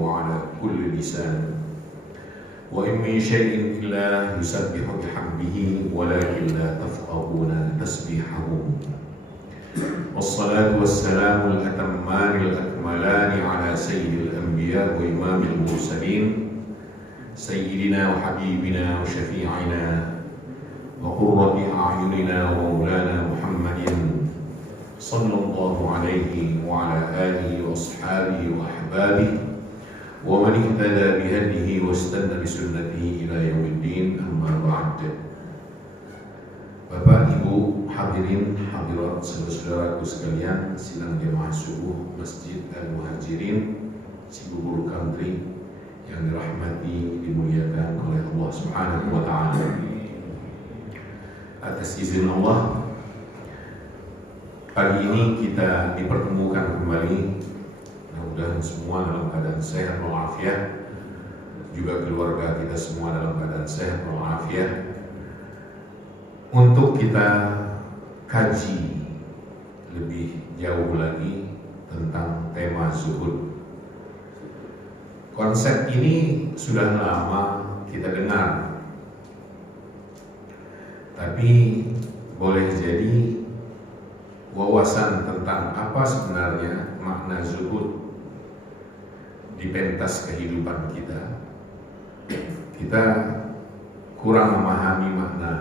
وعلى كل لسان وإن من شيء إلا يسبح بحمده ولكن لا تفقهون تسبيحهم والصلاة والسلام الأتمان الأكملان على سيد الأنبياء وإمام المرسلين سيدنا وحبيبنا وشفيعنا وقرة أعيننا ومولانا محمد صلى الله عليه وعلى آله وأصحابه وأحبابه ومن اهتدى بهديه واستنى بسنته إلى يوم الدين. أما بعد. Bapak, Ibu, hadirin, hadirat, saudara-saudaraku sekalian, sidang jemaah subuh Masjid Al-Muhajirin Cibubur Country yang dirahmati, dimuliakan oleh Allah Subhanahu wa taala. Atas izin Allah, pagi ini kita dipertemukan kembali. Mudah-mudahan semua dalam keadaan sehat walafiat, juga keluarga kita semua dalam keadaan sehat walafiat, untuk kita kaji lebih jauh lagi tentang tema zuhud. Konsep ini sudah lama kita dengar, tapi boleh jadi wawasan tentang apa sebenarnya makna zuhud di pentas kehidupan kita kurang memahami makna.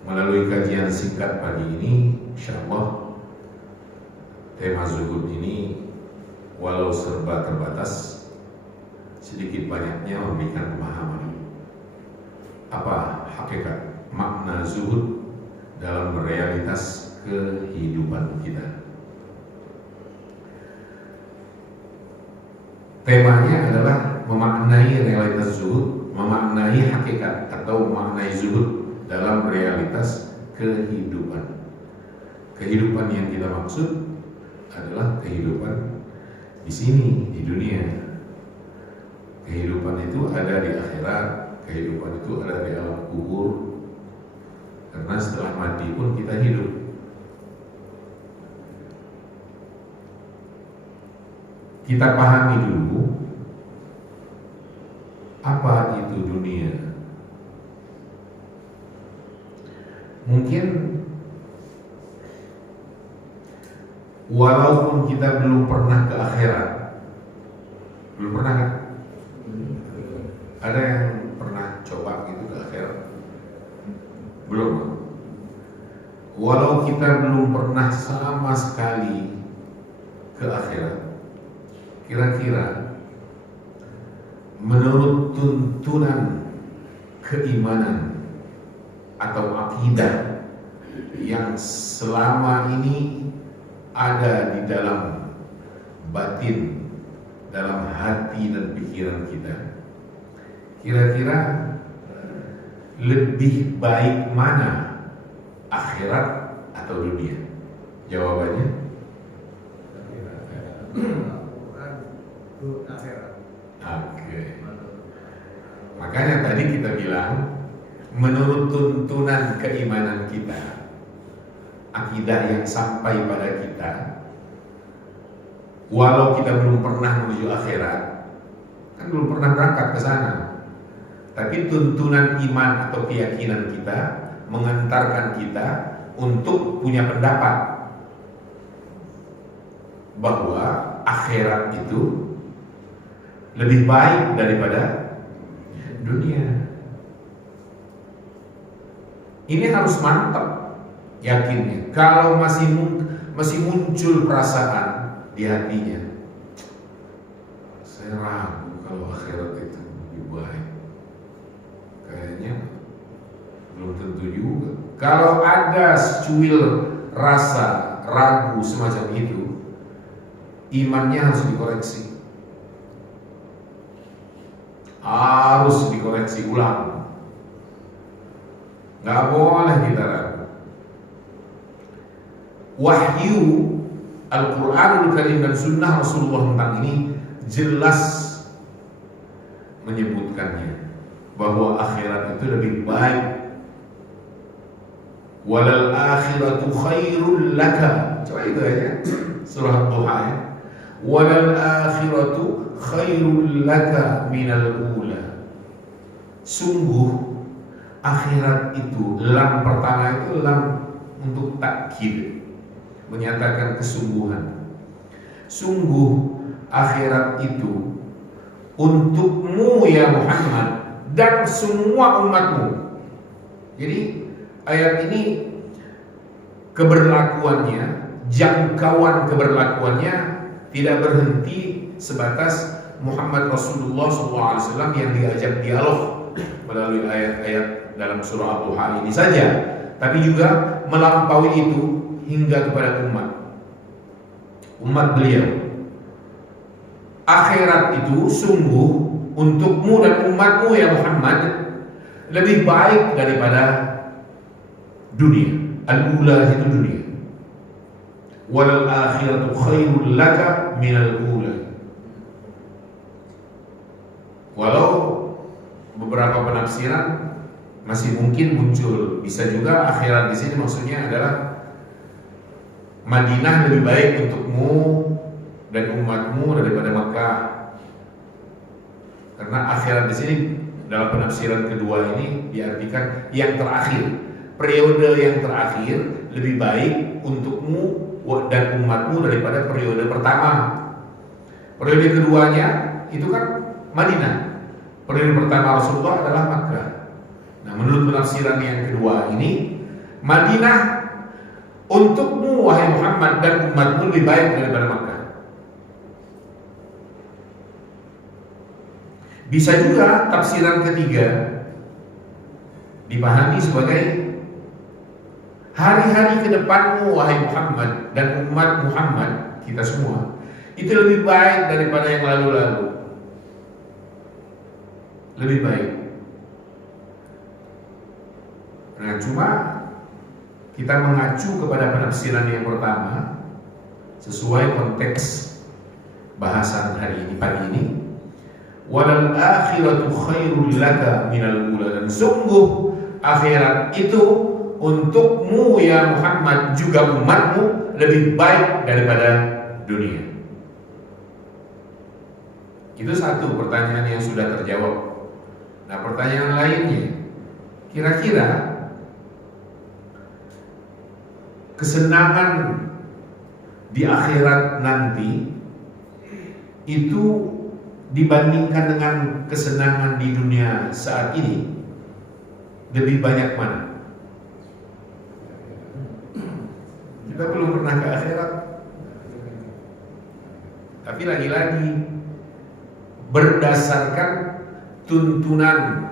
Melalui kajian singkat pagi ini, insyaallah tema zuhud ini walau serba terbatas, sedikit banyaknya memberikan pemahaman apa hakikat makna zuhud dalam realitas kehidupan kita. Temanya adalah memaknai realitas zuhud, memaknai hakikat atau memaknai zuhud dalam realitas kehidupan. Kehidupan yang kita maksud adalah kehidupan di sini, di dunia. Kehidupan itu ada di akhirat, kehidupan itu ada di alam kubur. Karena setelah mati pun kita hidup. Kita pahami dulu apa itu dunia. Mungkin walaupun kita belum pernah ke akhirat, belum pernah kan? Ada yang pernah coba gitu ke akhirat? Belum. Walau kita belum pernah sama sekali ke akhirat, kira-kira menurut tuntunan keimanan atau akidah yang selama ini ada di dalam batin, dalam hati dan pikiran kita, kira-kira lebih baik mana, akhirat atau dunia? Jawabannya akhirat. Oke. Makanya tadi kita bilang, menurut tuntunan keimanan kita, akidah yang sampai pada kita, walau kita belum pernah menuju akhirat, kan belum pernah berangkat ke sana, tapi tuntunan iman atau keyakinan kita mengantarkan kita untuk punya pendapat bahwa akhirat itu lebih baik daripada dunia. Ini harus mantap yakinnya. Kalau masih muncul perasaan di hatinya, saya ragu kalau akhirat itu lebih baik, kayaknya belum tentu juga. Kalau ada secuil rasa ragu semacam itu, imannya harus dikoreksi. Harus dikoreksi ulang. Gak boleh kita ragu. Wahyu Al-Quranul Karim dan Sunnah Rasulullah tentang ini jelas menyebutkannya, bahwa akhirat itu lebih baik. Walal akhiratu khairul laka. Coba itu aja, surah Duha ya. Walal akhiratu khairul laka minal ula. Sungguh akhirat itu, lam pertama itu lam untuk takkid, menyatakan kesungguhan. Sungguh akhirat itu untukmu ya Muhammad dan semua umatmu. Jadi ayat ini keberlakuannya, jangkauan keberlakuannya tidak berhenti sebatas Muhammad Rasulullah SAW yang diajak dialog melalui ayat-ayat dalam surah Al-Duha ini saja, tapi juga melampaui itu hingga kepada umat beliau. Akhirat itu sungguh untukmu dan umatmu ya Muhammad lebih baik daripada dunia. Al-ula itu dunia. Wal akhiratu khairul laka minal ula. Walau beberapa penafsiran masih mungkin muncul, bisa juga akhirat di sini maksudnya adalah Madinah lebih baik untukmu dan umatmu daripada Makkah. Karena akhirat di sini dalam penafsiran kedua ini diartikan yang terakhir, periode yang terakhir lebih baik untukmu dan umatmu daripada periode pertama. Periode keduanya itu kan Madinah. Periode pertama Rasulullah adalah Makkah. Nah, menurut penafsiran yang kedua ini, Madinah untukmu wahai Muhammad dan umatmu lebih baik daripada Makkah. Bisa juga tafsiran ketiga dipahami sebagai hari-hari ke depanmu wahai Muhammad dan umat Muhammad, kita semua, itu lebih baik daripada yang lalu-lalu. Lebih baik. Nah, cuma kita mengacu kepada penafsiran yang pertama sesuai konteks bahasan hari ini, pagi ini. Walal akhiratu khairul laka minal ula, dan sungguh akhirat itu untukmu ya Muhammad juga umatmu lebih baik daripada dunia. Itu satu pertanyaan yang sudah terjawab. Nah, pertanyaan lainnya, kira-kira kesenangan di akhirat nanti itu dibandingkan dengan kesenangan di dunia saat ini lebih banyak mana? Kita belum pernah ke akhirat, tapi lagi-lagi berdasarkan tuntunan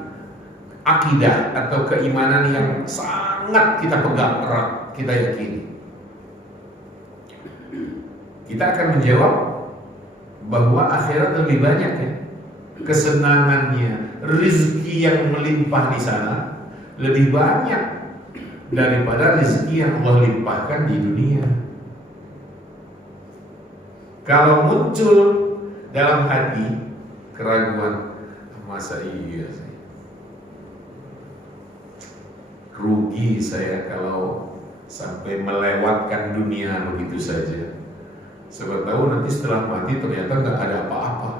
akidah atau keimanan yang sangat kita pegang erat, kita yakini, kita akan menjawab bahwa akhirat lebih banyak ya kesenangannya, rezeki yang melimpah di sana lebih banyak daripada rezeki yang Allah limpahkan di dunia. Kalau muncul dalam hati keraguan, masa iya sih, rugi saya kalau sampai melewatkan dunia begitu saja. Sebab tahu nanti setelah mati ternyata nggak ada apa-apa.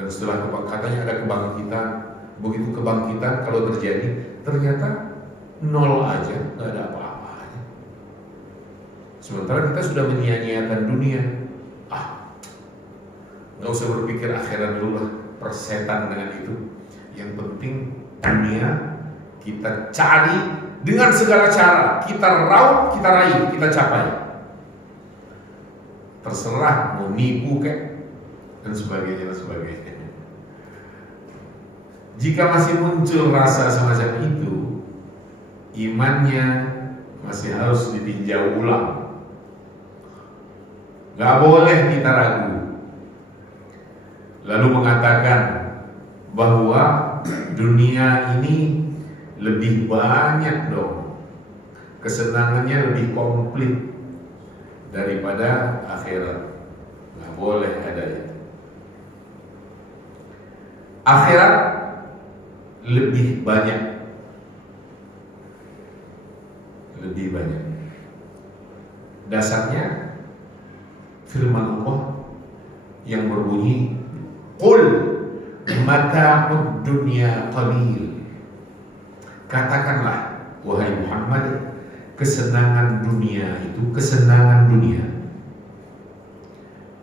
Dan setelah katanya ada kebangkitan, begitu kebangkitan kalau terjadi ternyata nol aja, nggak ada apa-apa. Sementara kita sudah menyia-nyiakan dunia. Nggak usah berpikir akhirat dulu lah, persetan dengan itu. Yang penting dunia kita cari dengan segala cara, kita raup, kita raih, kita capai. Terserah mau nipu kek dan sebagainya dan sebagainya. Jika masih muncul rasa semacam itu, imannya masih harus ditinjau ulang. Gak boleh kita ragu lalu mengatakan bahwa dunia ini lebih banyak dong, kesenangannya lebih komplit daripada akhirat. Nggak boleh ada itu. Akhirat lebih banyak, lebih banyak. Dasarnya firman Allah, yang berbunyi, Qul mata'ud dunya qalil. Katakanlah, wahai Muhammad, kesenangan dunia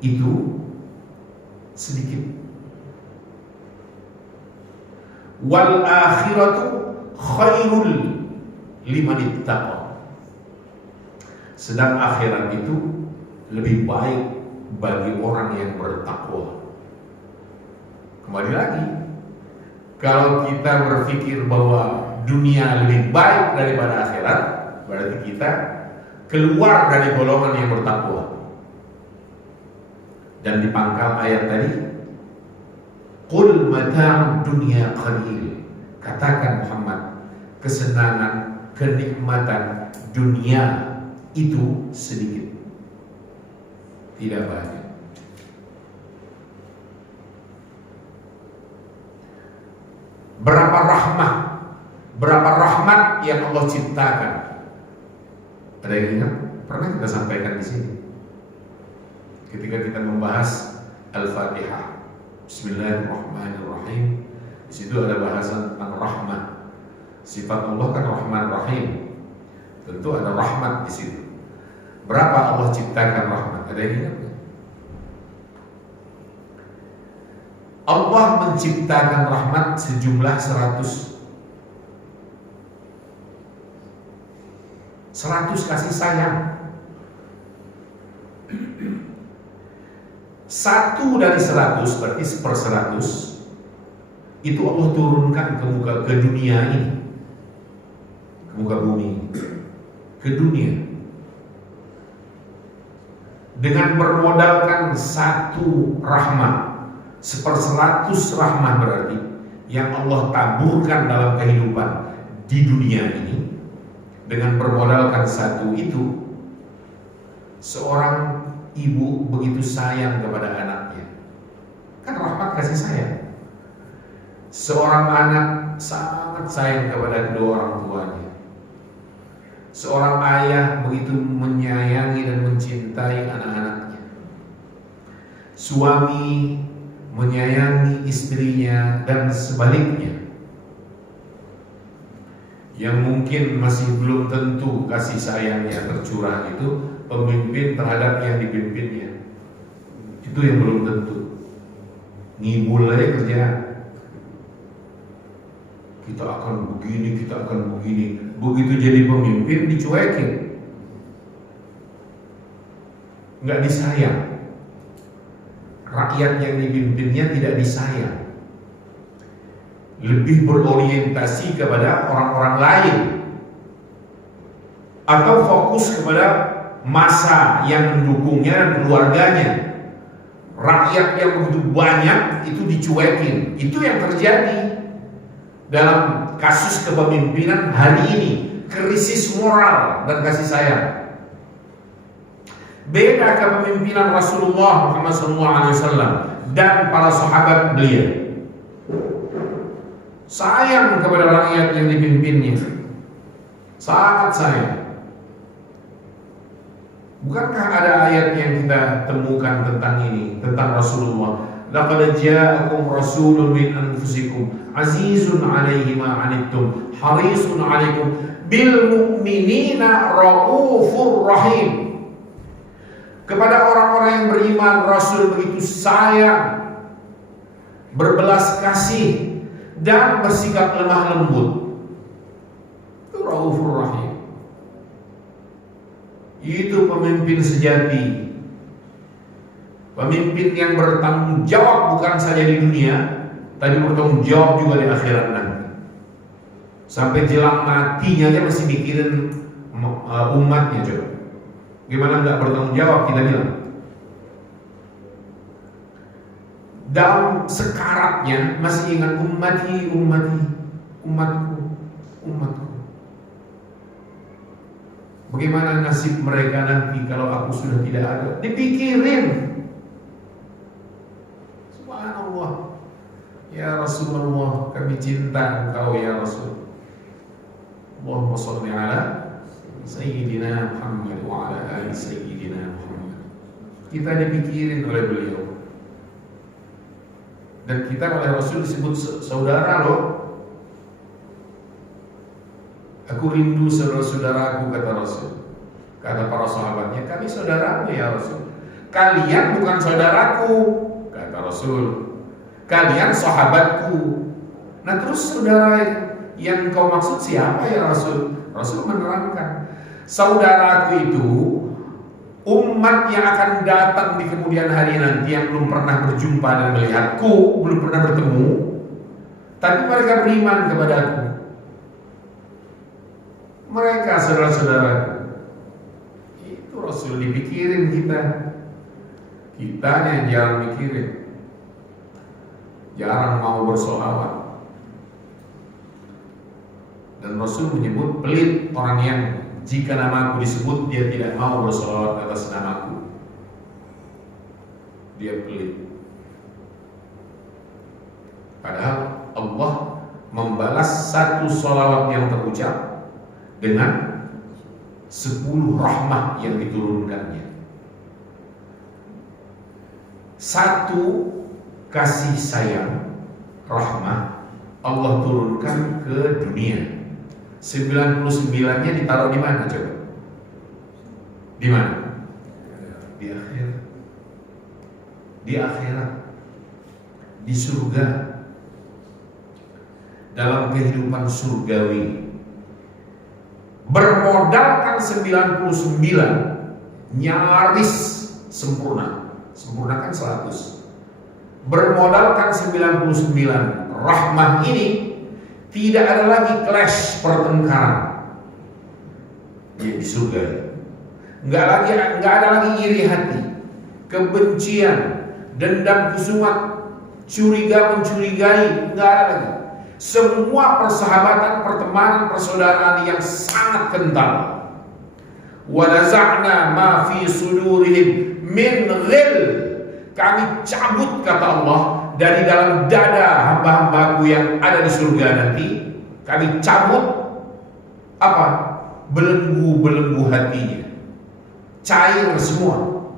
itu sedikit. Wal akhiratu khairul liman ittaqa. Sedang akhirat itu lebih baik bagi orang yang bertakwa. Kembali lagi, kalau kita berpikir bahwa dunia lebih baik daripada akhirat, berarti kita keluar dari golongan yang bertakwa. Dan di pangkal ayat tadi, Qul mata'ud dunya qalil. Katakan Muhammad, kesenangan, kenikmatan dunia itu sedikit, tidak banyak. Berapa rahmat yang Allah ciptakan. Ada yang ingat? Pernah kita sampaikan di sini ketika kita membahas Al-Fatihah. Bismillahirrahmanirrahim. Di situ ada bahasan tentang rahmat. Sifat Allah kan Rahman Rahim. Tentu ada rahmat di situ. Berapa Allah ciptakan rahmat? Ada yang ingat? Allah menciptakan rahmat sejumlah 100 kasih sayang. 1 dari 100 berarti 1/100 itu Allah turunkan ke dunia ini, ke muka bumi, ke dunia, dengan bermodalkan 1 rahmat. 1/100 rahmat berarti yang Allah taburkan dalam kehidupan di dunia ini. Dengan bermodalkan 1 itu, seorang ibu begitu sayang kepada anaknya. Kan rahmat kasih sayang. Seorang anak sangat sayang kepada kedua orang tuanya. Seorang ayah begitu menyayangi dan mencintai anak-anaknya. Suami menyayangi istrinya dan sebaliknya. Yang mungkin masih belum tentu kasih sayangnya tercurah itu pemimpin terhadap yang dipimpinnya. Itu yang belum tentu. Ngibul aja kerjaan. Kita akan begini, kita akan begini. Begitu jadi pemimpin dicuekin, nggak disayang. Rakyat yang dipimpinnya tidak disayang. Lebih berorientasi kepada orang-orang lain, atau fokus kepada masa yang mendukungnya dan keluarganya. Rakyat yang begitu banyak itu dicuekin. Itu yang terjadi dalam kasus kepemimpinan hari ini. Krisis moral dan kasih sayang. Beda kepemimpinan Rasulullah Muhammad SAW dan para sahabat beliau. Sayang kepada rakyat yang dipimpinnya, sangat sayang. Bukankah ada ayat yang kita temukan tentang ini, tentang Rasulullah? Laqad ja'akum rasulun min anfusikum azizun 'alaihi ma 'anittum harisun 'alaikum bil mu'minina raufur rahim. Kepada orang-orang yang beriman, Rasul begitu sayang, berbelas kasih, dan bersikap lemah lembut. Itu Raufur Rahim. Itu pemimpin sejati. Pemimpin yang bertanggung jawab bukan saja di dunia, tapi bertanggung jawab juga di akhirat nanti. Sampai jelang matinya dia masih mikirin umatnya. Coba gimana nggak bertanggung jawab kita bilang? Dalam sekaratnya masih ingat ummati, umatku. Bagaimana nasib mereka nanti kalau aku sudah tidak ada? Dipikirin. Subhanallah. Ya Rasulullah, kami cinta engkau ya Rasul. Allahumma shalli ala Sayyidina Muhammad wa ala ali Sayyidina Muhammad. Kita dipikirin oleh beliau. Dan kita oleh Rasul disebut saudara loh. Aku rindu saudara-saudaraku, kata Rasul. Kata para sahabatnya, kami saudaramu ya Rasul. Kalian bukan saudaraku, kata Rasul. Kalian sahabatku. Nah terus saudara yang kau maksud siapa ya Rasul? Rasul menerangkan, saudaraku itu umat yang akan datang di kemudian hari nanti yang belum pernah berjumpa dan melihatku, belum pernah bertemu, tapi mereka beriman kepadaku. Mereka saudara-saudaraku. Itu Rasul dipikirin kita. Kitanya yang jarang mikirin, jarang mau bersolawat. Dan Rasul menyebut pelit orang yang jika namaku disebut dia tidak mau bersolawat atas namaku. Dia pelit. Padahal Allah membalas satu solawat yang terucap dengan 10 rahmat yang diturunkannya. Satu kasih sayang, rahmat Allah turunkan ke dunia. 99-nya ditaruh di mana coba? Di mana? Di akhirat. Di akhirat. Di surga. Dalam kehidupan surgawi. Bermodalkan 99 nyaris sempurna. Sempurna kan 100. Bermodalkan 99 rahmah ini, tidak ada lagi clash pertengkaran. Dia di surga. Enggak ada lagi iri hati, kebencian, dendam kusumat, curiga mencurigai, enggak ada lagi. Semua persahabatan, pertemanan, persaudaraan yang sangat kental. Wa naza'na ma fi sudurihim min ghil. Kami cabut, kata Allah, dari dalam dada hamba-hambaku yang ada di surga nanti. Kami cabut apa? Belenggu-belenggu hatinya. Cair semua.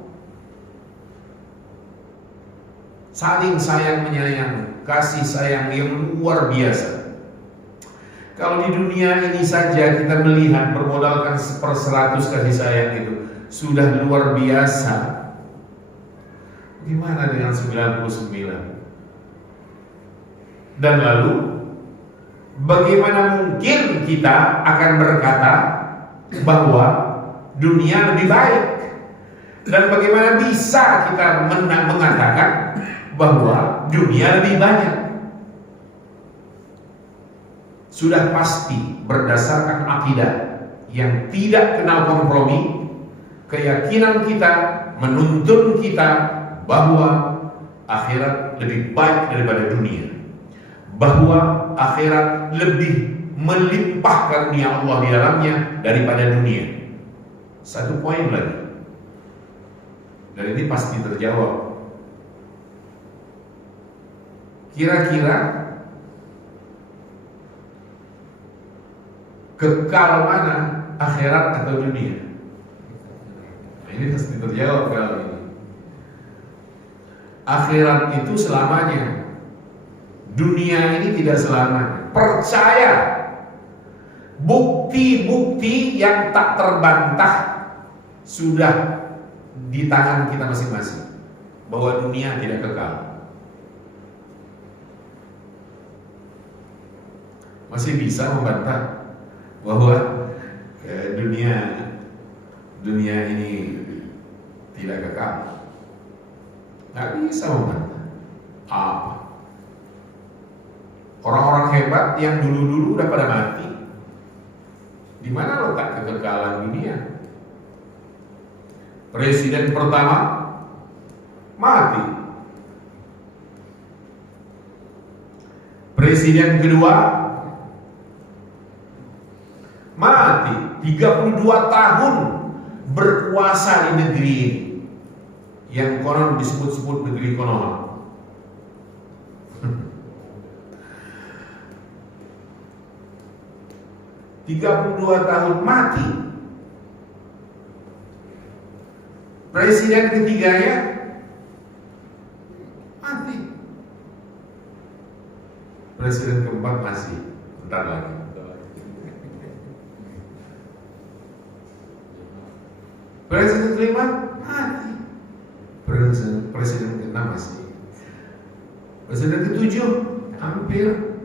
Saling sayang menyayang, kasih sayang yang luar biasa. Kalau di dunia ini saja kita melihat bermodalkan 1/100 kasih sayang itu sudah luar biasa. Gimana dengan 99? Dan lalu bagaimana mungkin kita akan berkata bahwa dunia lebih baik? Dan bagaimana bisa kita mengatakan bahwa dunia lebih banyak? Sudah pasti berdasarkan akidah yang tidak kenal kompromi, keyakinan kita menuntun kita bahwa akhirat lebih baik daripada dunia, bahwa akhirat lebih melimpah karunia Allah di dalamnya daripada dunia. Satu poin lagi, dan ini pasti terjawab. Kira-kira kekal mana, akhirat atau dunia? Nah, ini pasti terjawab kali ini. Akhirat itu selamanya, dunia ini tidak selamanya. Percaya, bukti-bukti yang tak terbantah sudah di tangan kita masing-masing bahwa dunia tidak kekal. Masih bisa membantah bahwa dunia ini tidak kekal? Nggak bisa membantah. Apa? Orang-orang hebat yang dulu-dulu udah pada mati. Di mana letak kekekalan dunia? Presiden pertama mati. Presiden kedua mati. 32 tahun berkuasa di negeri ini, yang konon disebut-sebut negeri Konoha. Tiga 32 tahun mati. Presiden ketiganya mati. presiden keempat masih bentar lagi. Presiden kelima mati. Presiden keenam masih. Presiden ketujuh hampir.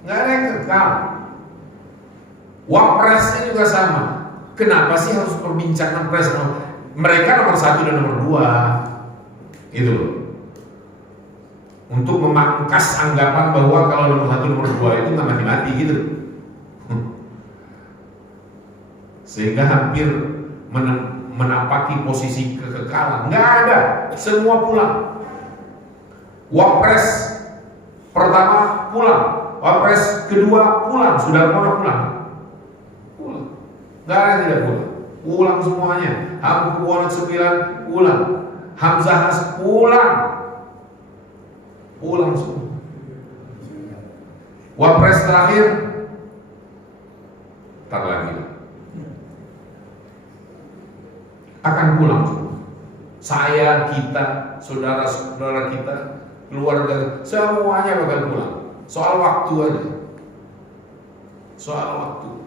Nggak ada yang kekal. Wapresnya juga sama. Kenapa sih harus perbincangan pres? Mereka nomor 1 dan nomor 2 itu loh. Untuk memangkas anggapan bahwa kalau nomor 1 nomor 2 itu nggak mati-mati gitu. Sehingga hampir menapaki posisi kekekalan. Nggak ada, semua pulang. Wapres pertama pulang, wapres kedua pulang, sudah pulang. Nggak ada yang tidak pulang semuanya. Hamku Buwono 9 pulang, Hamzah Has pulang semua. Wapres terakhir tar lagi akan pulang semua. Saya, kita, saudara-saudara kita, keluarga, semuanya bakal pulang. Soal waktu aja. Soal waktu.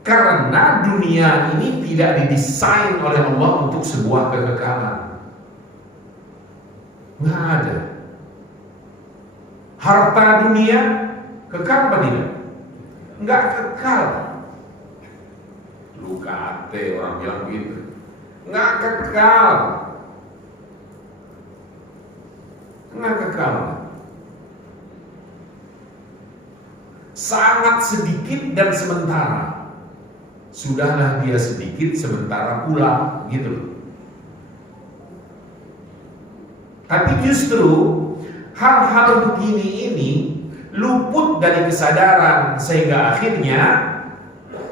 Karena dunia ini tidak didesain oleh Allah untuk sebuah kekekalan. Nggak ada. Harta dunia kekal apa tidak? Nggak kekal. Luka hati orang bilang begitu. Nggak kekal. Nggak kekal. Sangat sedikit dan sementara. Sudahlah dia sedikit sementara pulang gitu loh. Tapi justru hal-hal begini ini luput dari kesadaran sehingga akhirnya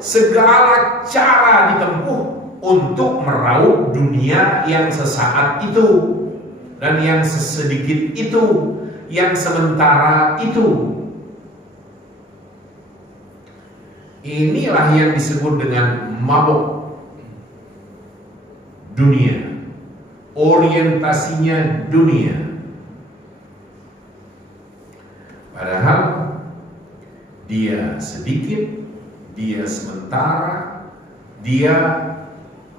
segala cara ditempuh untuk meraup dunia yang sesaat itu dan yang sesedikit itu, yang sementara itu. Inilah yang disebut dengan mabuk dunia, orientasinya dunia. Padahal dia sedikit, dia sementara, dia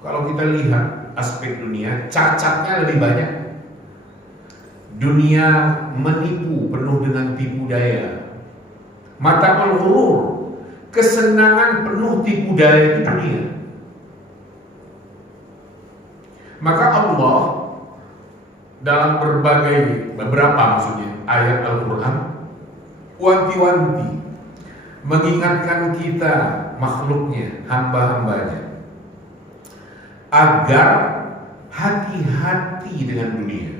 kalau kita lihat aspek dunia, cacatnya lebih banyak. Dunia menipu, penuh dengan tipu daya. Mata'ul ghurur, kesenangan penuh tipu daya di dunia. Maka Allah dalam beberapa maksudnya ayat Al-Quran wanti-wanti mengingatkan kita makhluknya, hamba-hambanya, agar hati-hati dengan dunia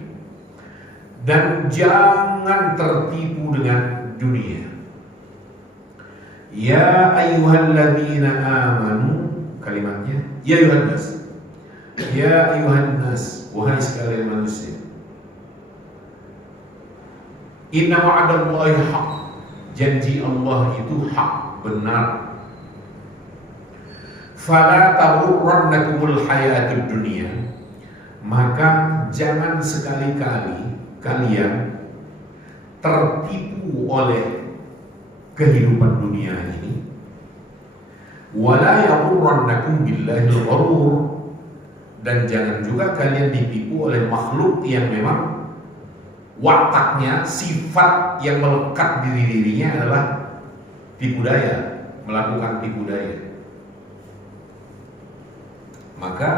dan jangan tertipu dengan dunia. Ya ayyuhalladzina amanu, kalimatnya ya ayyuhan nas. Ya ayyuhan nas, wahai sekalian manusia. Inna wa'adallahi haq, janji Allah itu hak, benar. Fala taghurrannakumul hayatud dunya, maka jangan sekali-kali kalian tertipu oleh kehidupan dunia ini. Wala yaghurrannakum billahil gharur, dan jangan juga kalian ditipu oleh makhluk yang memang wataknya, sifat yang melekat di dirinya adalah tipu daya, melakukan tipu daya. Maka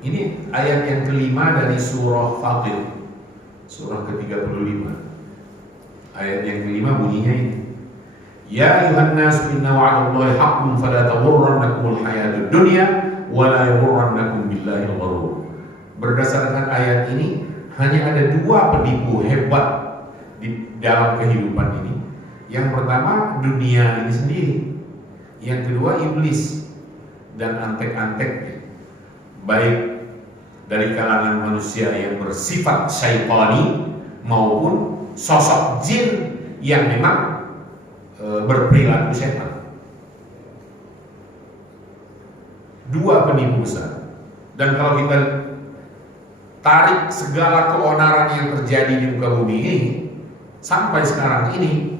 ini ayat yang kelima dari surah Fatir, surah ke-35. Ayat yang kelima bunyinya ini, ya ayuhan nas inna wa'adallahi haqqun fala taghurrannakumul hayatud dunya wa la yaghurrannakum billahil gharur. Berdasarkan ayat ini hanya ada dua penipu hebat di dalam kehidupan ini. Yang pertama dunia ini sendiri, yang kedua iblis dan antek-anteknya, baik dari kalangan manusia yang bersifat syaitani maupun sosok jin yang memang berperilaku setan. Dua penipu besar. Dan kalau kita tarik segala keonaran yang terjadi di muka bumi ini sampai sekarang ini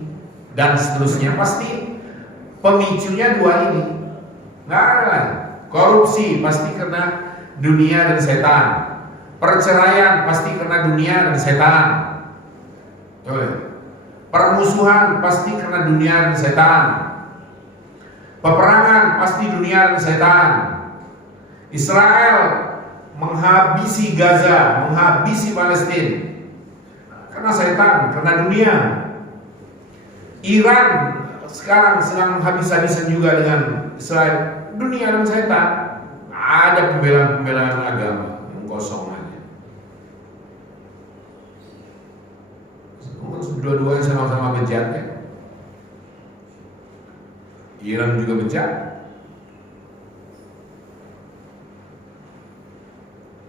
dan seterusnya, pasti pemicunya dua ini. Nggak ada lagi. Korupsi pasti karena dunia dan setan. Perceraian pasti karena dunia dan setan. Permusuhan pasti karena dunia dan setan. Peperangan pasti dunia dan setan. Israel menghabisi Gaza, menghabisi Palestina karena setan, karena dunia. Iran sekarang sedang habis-habisan juga dengan Israel, dunia dan setan. Ada pembelaan-pembelaan agama yang kosong aja. Dua-duanya sama-sama bejat ya. Iran juga bejat.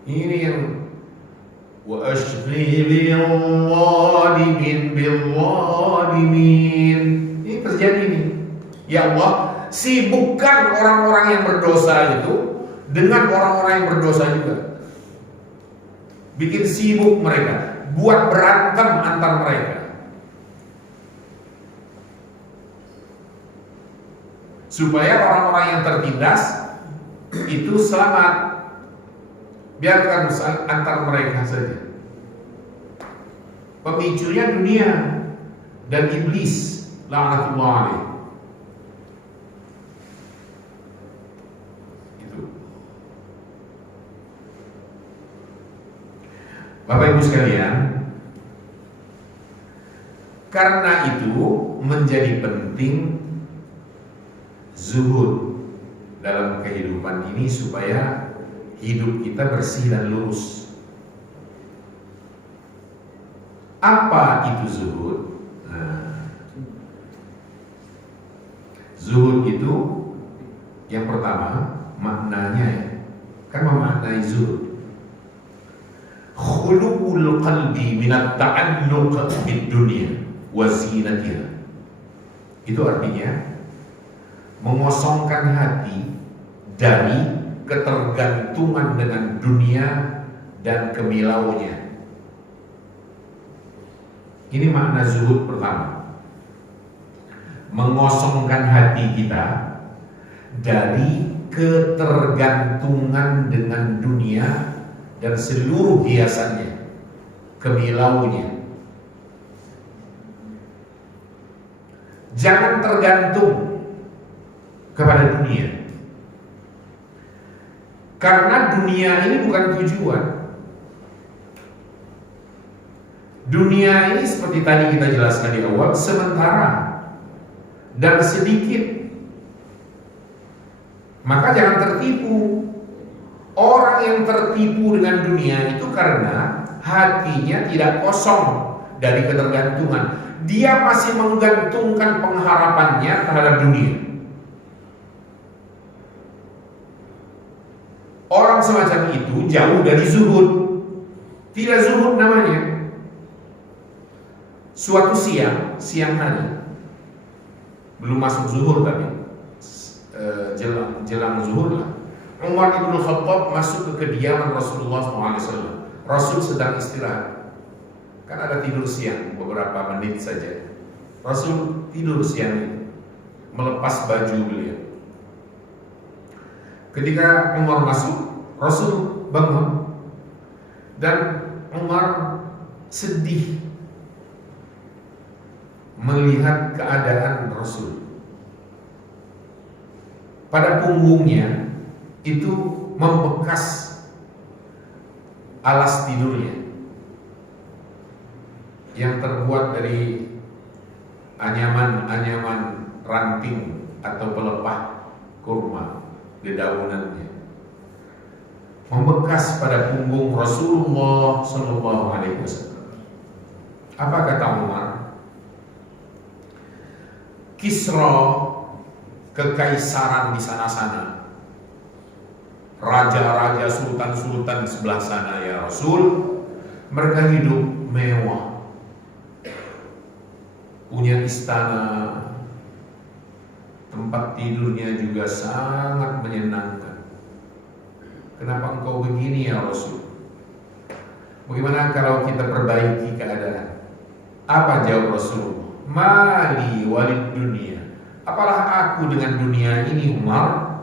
Ini yang wa ashghil zalimin bil zalimin. Ini terjadi nih. Ya Allah, sibukkan orang-orang yang berdosa itu dengan orang-orang yang berdosa juga. Bikin sibuk mereka, buat berantem antar mereka. Supaya orang-orang yang tertindas itu selamat. Biarkan antar mereka saja. Pemicunya dunia dan iblis, laknatullah alaih. Itu. Bapak Ibu sekalian, karena itu menjadi penting zuhud dalam kehidupan ini supaya hidup kita bersih dan lurus. Apa itu zuhud? Zuhud itu yang pertama maknanya ya, kan memaknai zuhud. Khuluqul qalbi minat ta'alluq bid dunya wa zinatiha. Itu artinya mengosongkan hati dari ketergantungan dengan dunia dan kemilaunya. Ini makna zuhud pertama. Mengosongkan hati kita dari ketergantungan dengan dunia dan seluruh hiasannya, kemilaunya. Jangan tergantung kepada dunia. Karena dunia ini bukan tujuan. Dunia ini seperti tadi kita jelaskan di awal, sementara dan sedikit. Maka jangan tertipu. Orang yang tertipu dengan dunia itu karena hatinya tidak kosong dari ketergantungan. Dia masih menggantungkan pengharapannya terhadap dunia. Orang semacam itu jauh dari zuhud. Tidak zuhud namanya. Suatu siang hari, belum masuk zuhur tapi jelang zuhur lah, Umar ibn Khattab masuk ke kediaman Rasulullah SAW. Rasul sedang istirahat. Kan ada tidur siang beberapa menit saja. Rasul tidur siang itu, melepas baju beliau. Ketika Umar masuk, Rasul bangun dan Umar sedih melihat keadaan Rasul. Pada punggungnya itu membekas alas tidurnya yang terbuat dari anyaman-anyaman ranting atau pelepah kurma, dedaunannya, membekas pada punggung Rasulullah SAW. Apa kata Umar? Kisra, kekaisaran di sana-sana, raja-raja, sultan-sultan sebelah sana ya Rasul, mereka hidup mewah, punya istana, tempat tidurnya juga sangat menyenangkan. Kenapa engkau begini ya Rasul? Bagaimana kalau kita perbaiki keadaan? Apa jawab Rasulullah? Mali walid dunia. Apalah aku dengan dunia ini, Umar?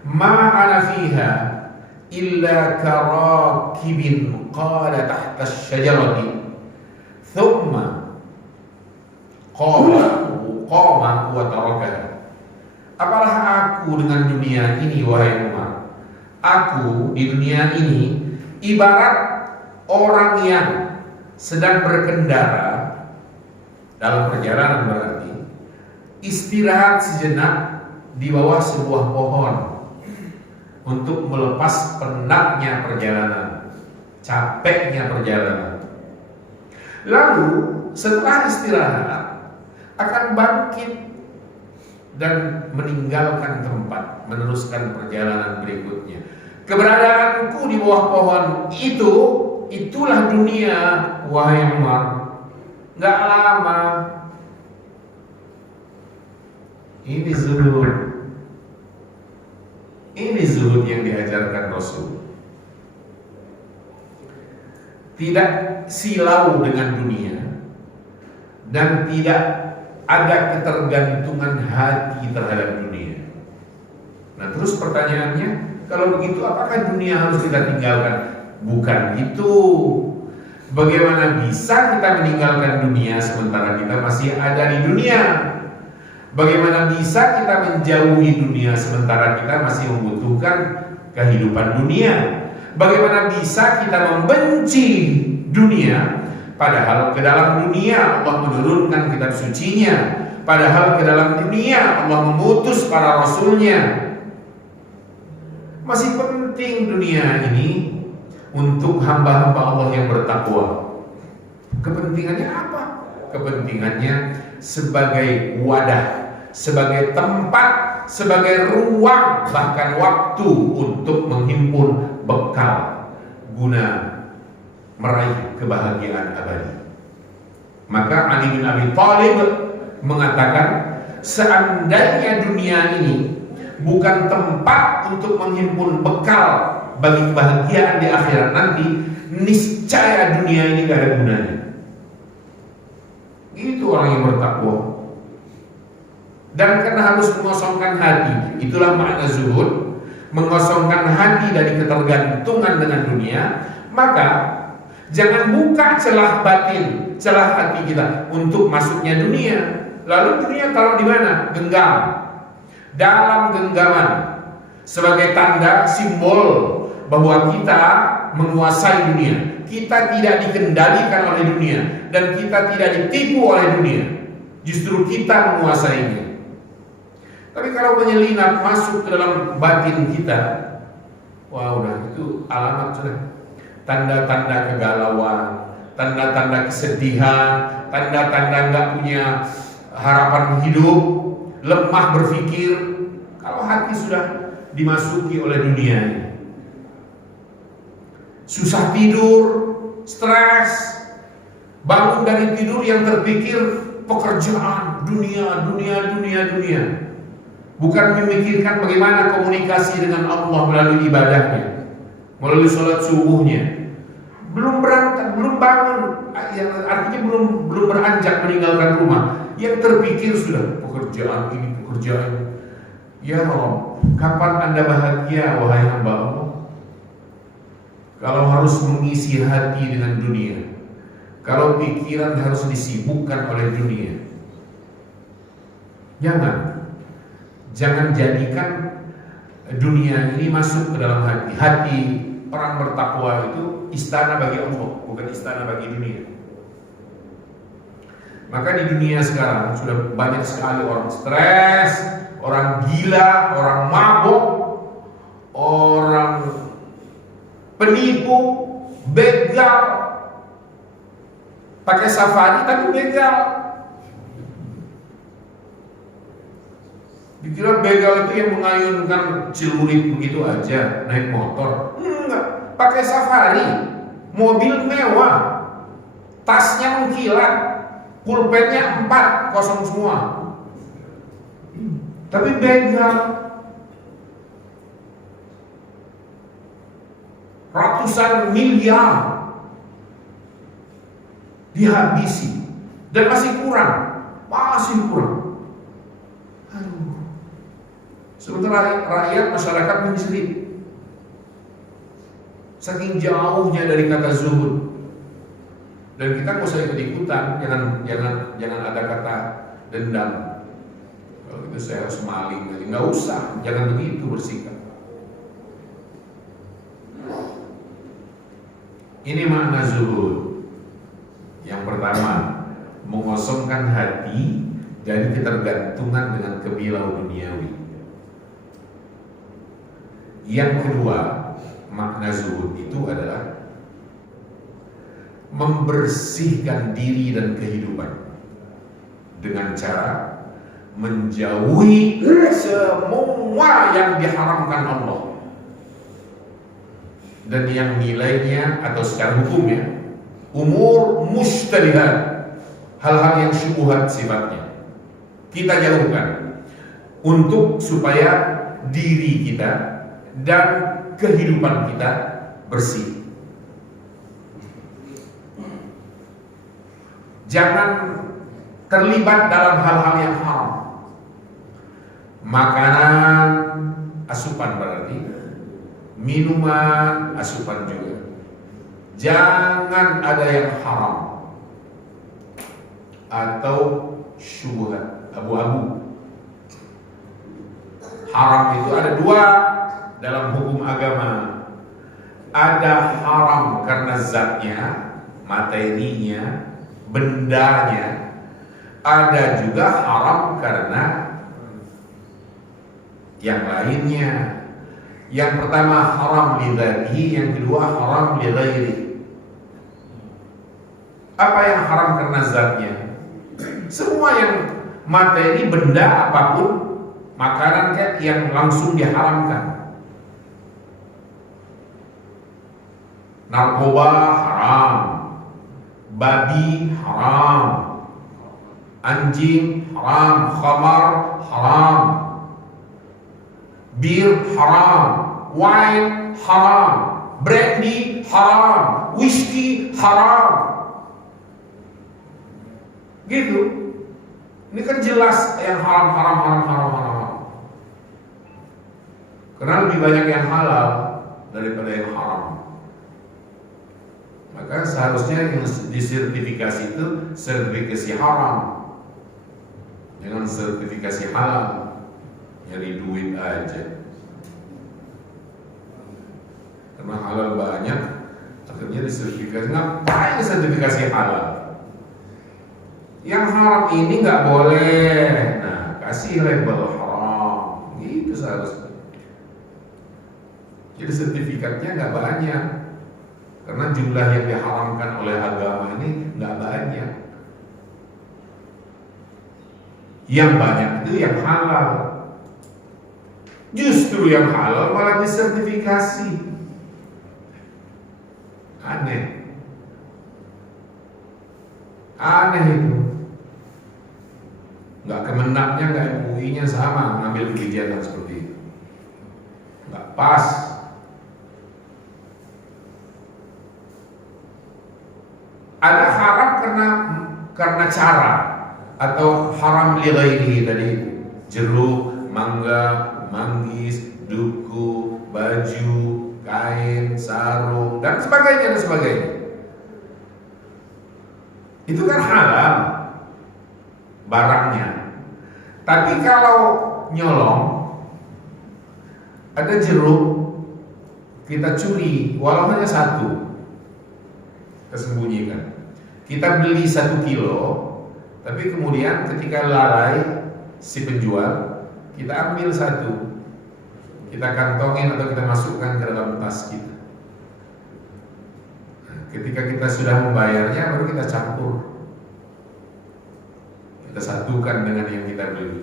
Ma ana fiha illa karakibin qala tahta asy-syajarati thumma qama wa tarakaha. Apalah aku dengan dunia ini, wahai Umar? Aku di dunia ini ibarat orang yang sedang berkendara dalam perjalanan, berarti istirahat sejenak di bawah sebuah pohon untuk melepas penatnya perjalanan, capeknya perjalanan. Lalu setelah istirahat akan bangkit dan meninggalkan tempat, meneruskan perjalanan berikutnya. Keberadaanku di bawah pohon itu, itulah dunia, wahai Umar. Gak lama. Ini zuhud. Ini zuhud yang diajarkan Rasul. Tidak silau dengan dunia dan tidak ada ketergantungan hati terhadap dunia. Nah, terus pertanyaannya, kalau begitu apakah dunia harus kita tinggalkan? Bukan itu. Bagaimana bisa kita meninggalkan dunia sementara kita masih ada di dunia? Bagaimana bisa kita menjauhi dunia sementara kita masih membutuhkan kehidupan dunia? Bagaimana bisa kita membenci dunia, padahal ke dalam dunia Allah menurunkan kitab sucinya, padahal ke dalam dunia Allah mengutus para rasulnya. Masih penting dunia ini untuk hamba-hamba Allah yang bertakwa. Kepentingannya apa? Kepentingannya sebagai wadah, sebagai tempat, sebagai ruang, bahkan waktu untuk menghimpun bekal guna meraih kebahagiaan abadi. Maka Ali bin Abi Thalib mengatakan, seandainya dunia ini bukan tempat untuk menghimpun bekal bagi kebahagiaan di akhirat nanti, niscaya dunia ini gak ada gunanya. Itu orang yang bertakwa. Dan karena harus mengosongkan hati, itulah makna zuhud, mengosongkan hati dari ketergantungan dengan dunia. Maka jangan buka celah batin, celah hati kita untuk masuknya dunia. Lalu dunia taruh di mana? Genggam. Dalam genggaman, sebagai tanda simbol bahwa kita menguasai dunia, kita tidak dikendalikan oleh dunia, dan kita tidak ditipu oleh dunia. Justru kita menguasainya. Tapi kalau menyelinap masuk ke dalam batin kita, wah udah itu alamat sudah. Tanda-tanda kegalauan, tanda-tanda kesedihan, tanda-tanda nggak punya harapan hidup, lemah berpikir. Kalau hati sudah dimasuki oleh dunia, susah tidur, stres, bangun dari tidur yang terpikir pekerjaan, dunia. Bukan memikirkan bagaimana komunikasi dengan Allah melalui ibadahnya, melalui sholat subuhnya. Belum berangkat, belum bangun, artinya belum beranjak meninggalkan rumah. Yang terpikir sudah pekerjaan ini, pekerjaan. Ya Allah, kapan Anda bahagia, wahai hamba Allah? Kalau harus mengisi hati dengan dunia, kalau pikiran harus disibukkan oleh dunia, jangan jadikan dunia ini masuk ke dalam hati. Hati orang bertakwa itu istana bagi Allah, bukan istana bagi dunia. Maka di dunia sekarang sudah banyak sekali orang stres, orang gila, orang mabuk, orang penipu, begal, pakai safari tapi begal. Dikira begal itu yang mengayunkan celurit begitu aja, naik motor. Enggak, pakai safari, mobil mewah, tasnya mengkilat, pulpennya 4 kosong semua. Tapi begal, ratusan miliar dihabisi dan masih kurang. Aduh. Sementara rakyat masyarakat menyusuri. Saking jauhnya dari kata zuhud. Dan kita nggak usah ikut-ikutan, jangan ada kata dendam. Kalau itu saya harus maling, nggak usah, jangan begitu bersikap. Ini makna zuhud. Yang pertama, mengosongkan hati dari ketergantungan dengan kemilau duniawi. Yang kedua, makna zuhud itu adalah membersihkan diri dan kehidupan dengan cara menjauhi semua yang diharamkan Allah dan yang nilainya atau secara hukumnya umur mustabihat, hal-hal yang syubhat sifatnya kita jauhkan untuk supaya diri kita dan kehidupan kita bersih. Jangan terlibat dalam hal-hal yang haram. Makanan asupan berarti, minuman asupan juga. Jangan ada yang haram atau syubhat, abu-abu. Haram itu ada dua dalam hukum agama. Ada haram karena zatnya, materinya, bendanya. Ada juga haram karena yang lainnya. Yang pertama haram li dzatihi, yang kedua haram li ghairi. Apa yang haram karena zatnya? Semua yang materi, benda apapun, makanan kayak yang langsung diharamkan. Narkoba haram, babi haram, anjing haram, khamar haram, bir haram, wine haram, brandy haram, whisky haram. Gitu. Ini kan jelas yang haram. Karena lebih banyak yang halal daripada yang haram. Maka seharusnya yang disertifikasi itu sertifikasi haram, jangan sertifikasi halal. Nyari duit aja. Karena halal banyak, akhirnya disertifikasi. Ngapain sertifikasi halal? Yang haram ini nggak boleh. Nah, kasih label haram. Gitu seharusnya. Jadi sertifikatnya nggak banyak. Karena jumlah yang diharamkan oleh agama ini nggak banyak. Yang banyak itu yang halal. Justru yang halal malah disertifikasi. Aneh itu. Nggak kemenaknya, nggak MUI-nya sama ngambil kebijakan seperti itu. Nggak pas. Ada haram karena cara, atau haram li ghairihi tadi, jeruk, mangga, manggis, duku, baju, kain, sarung, dan sebagainya. Itu kan halal barangnya. Tapi kalau nyolong, ada jeruk, kita curi, walau hanya satu, kita sembunyikan. Kita beli 1 kilo, tapi kemudian ketika lalai si penjual, kita ambil 1, kita kantongin atau kita masukkan ke dalam tas kita. Ketika kita sudah membayarnya, baru kita campur, kita satukan dengan yang kita beli.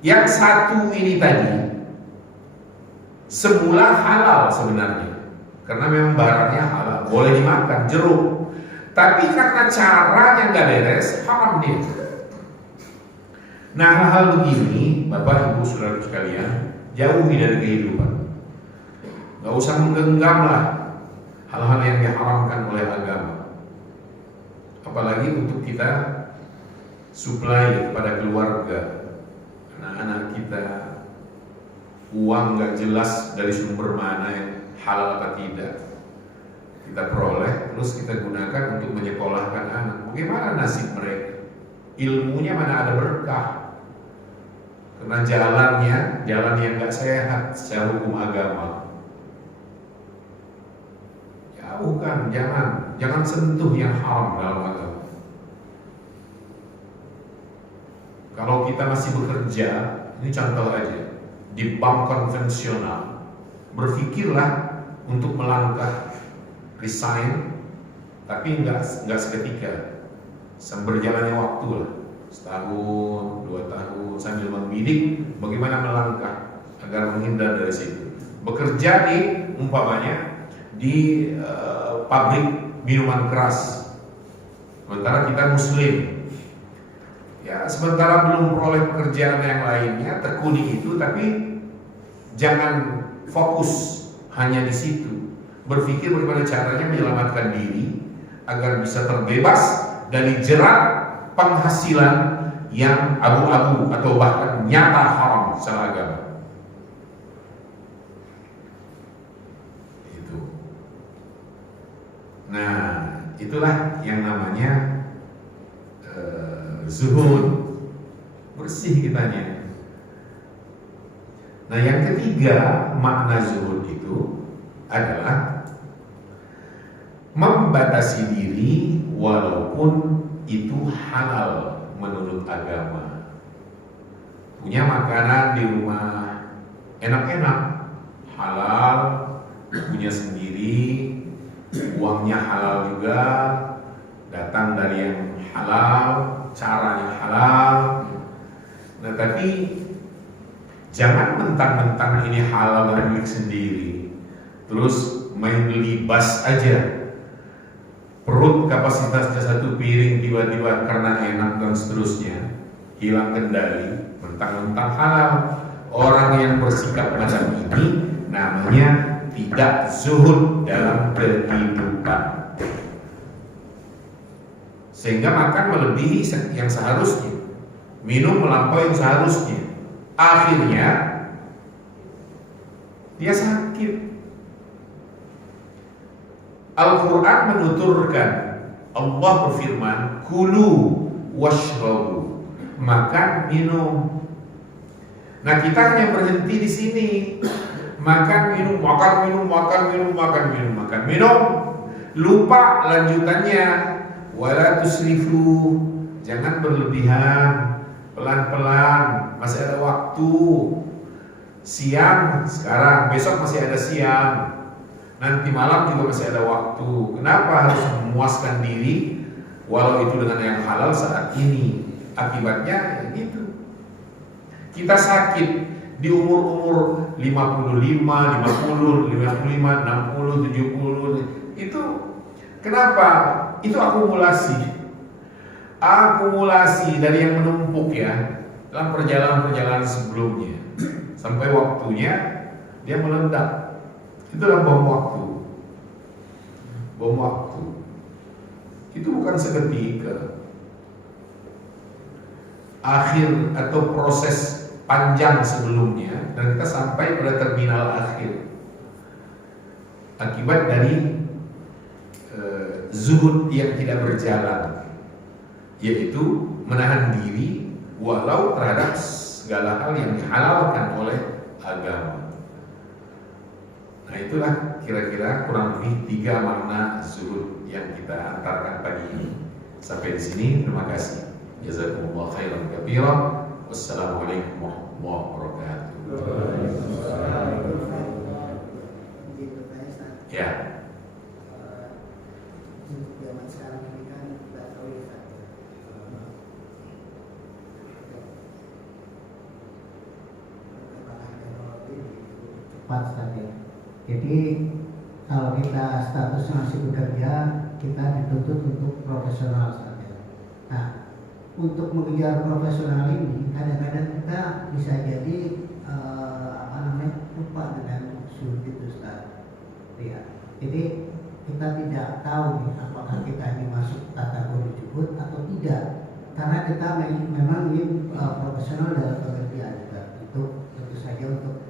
Yang satu ini tadi semula halal sebenarnya, karena memang barangnya halal, boleh dimakan, jeruk. Tapi karena caranya nggak beres, haram dia. Nah, hal-hal begini, Bapak Ibu Saudara sekalian, jauhi dari kehidupan. Gak usah menggenggam lah hal-hal yang diharamkan oleh agama. Apalagi untuk kita supply kepada keluarga, anak-anak kita, uang gak jelas dari sumber mana yang halal apa tidak kita peroleh, terus kita gunakan untuk menyekolahkan anak. Bagaimana nasib mereka? Ilmunya mana ada berkah? Karena jalan yang gak sehat secara hukum agama. Jauhkan, jangan sentuh yang haram dalam agama. Kalau kita masih bekerja, ini contoh aja, di bank konvensional, berpikirlah untuk melangkah resign, tapi enggak seketika, berjalannya waktu lah, setahun, 2 tahun, sambil membidik bagaimana melangkah agar menghindar dari situ. Bekerja umpamanya di pabrik minuman keras, sementara kita muslim, ya sementara belum peroleh pekerjaan yang lainnya, tekuni itu, tapi jangan fokus hanya di situ. Berpikir bagaimana caranya menyelamatkan diri agar bisa terbebas dari jerat penghasilan yang abu-abu atau bahkan nyata haram secara agama. Itu. Nah, itulah yang namanya zuhud, bersih kitanya. Nah, yang ketiga makna zuhud itu adalah membatasi diri walaupun itu halal menurut agama. Punya makanan di rumah enak-enak, halal, punya sendiri, uangnya halal juga, datang dari yang halal, caranya halal. Nah, tapi jangan mentang-mentang ini halal dan milik sendiri, terus main libas aja. Perut kapasitasnya 1 piring tiba-tiba karena enak dan seterusnya hilang kendali, mentang-mentang halal. Orang yang bersikap macam ini namanya tidak zuhud dalam kehidupan, sehingga makan melebihi yang seharusnya, minum melampaui yang seharusnya, akhirnya dia sakit. Al-Quran menuturkan, Allah berfirman, kulu washrabu, makan minum. Nah, kita hanya berhenti di sini, makan minum, makan minum, makan minum, makan minum, makan minum, lupa lanjutannya, wala tusrifu, jangan berlebihan, pelan-pelan, masih ada waktu. Siang sekarang, besok masih ada siang, nanti malam juga masih ada waktu. Kenapa harus memuaskan diri walau itu dengan yang halal saat ini? Akibatnya gitu. Kita sakit di umur 55, 50, 55, 60, 70. Itu kenapa? Itu akumulasi dari yang menumpuk ya dalam perjalanan-perjalanan sebelumnya, sampai waktunya dia meledak. Itulah bom waktu. Bom waktu itu bukan seketika, akhir atau proses panjang sebelumnya, dan kita sampai pada terminal akhir akibat dari zuhud yang tidak berjalan, yaitu menahan diri walau terhadap segala hal yang dihalalkan oleh agama. Nah, itulah kira-kira kurang lebih 3 makna zuhud yang kita antarkan pagi ini. Sampai di sini, terima kasih. Jazakumullah khairan katsiran. Wassalamualaikum warahmatullahi wabarakatuh. Ya. Zaman sekarang ini kan kita tahu ya, cepat saja. Jadi kalau kita status masih bekerja, kita dituntut untuk profesional saja. Nah, untuk mengejar profesional ini, kadang-kadang kita bisa jadi lupa dengan zuhud itu, Ustaz. Ya. Jadi kita tidak tahu nih apakah kita ini masuk kategori zuhud atau tidak, karena kita memang ingin profesional dalam pengertian juga, untuk tentu saja untuk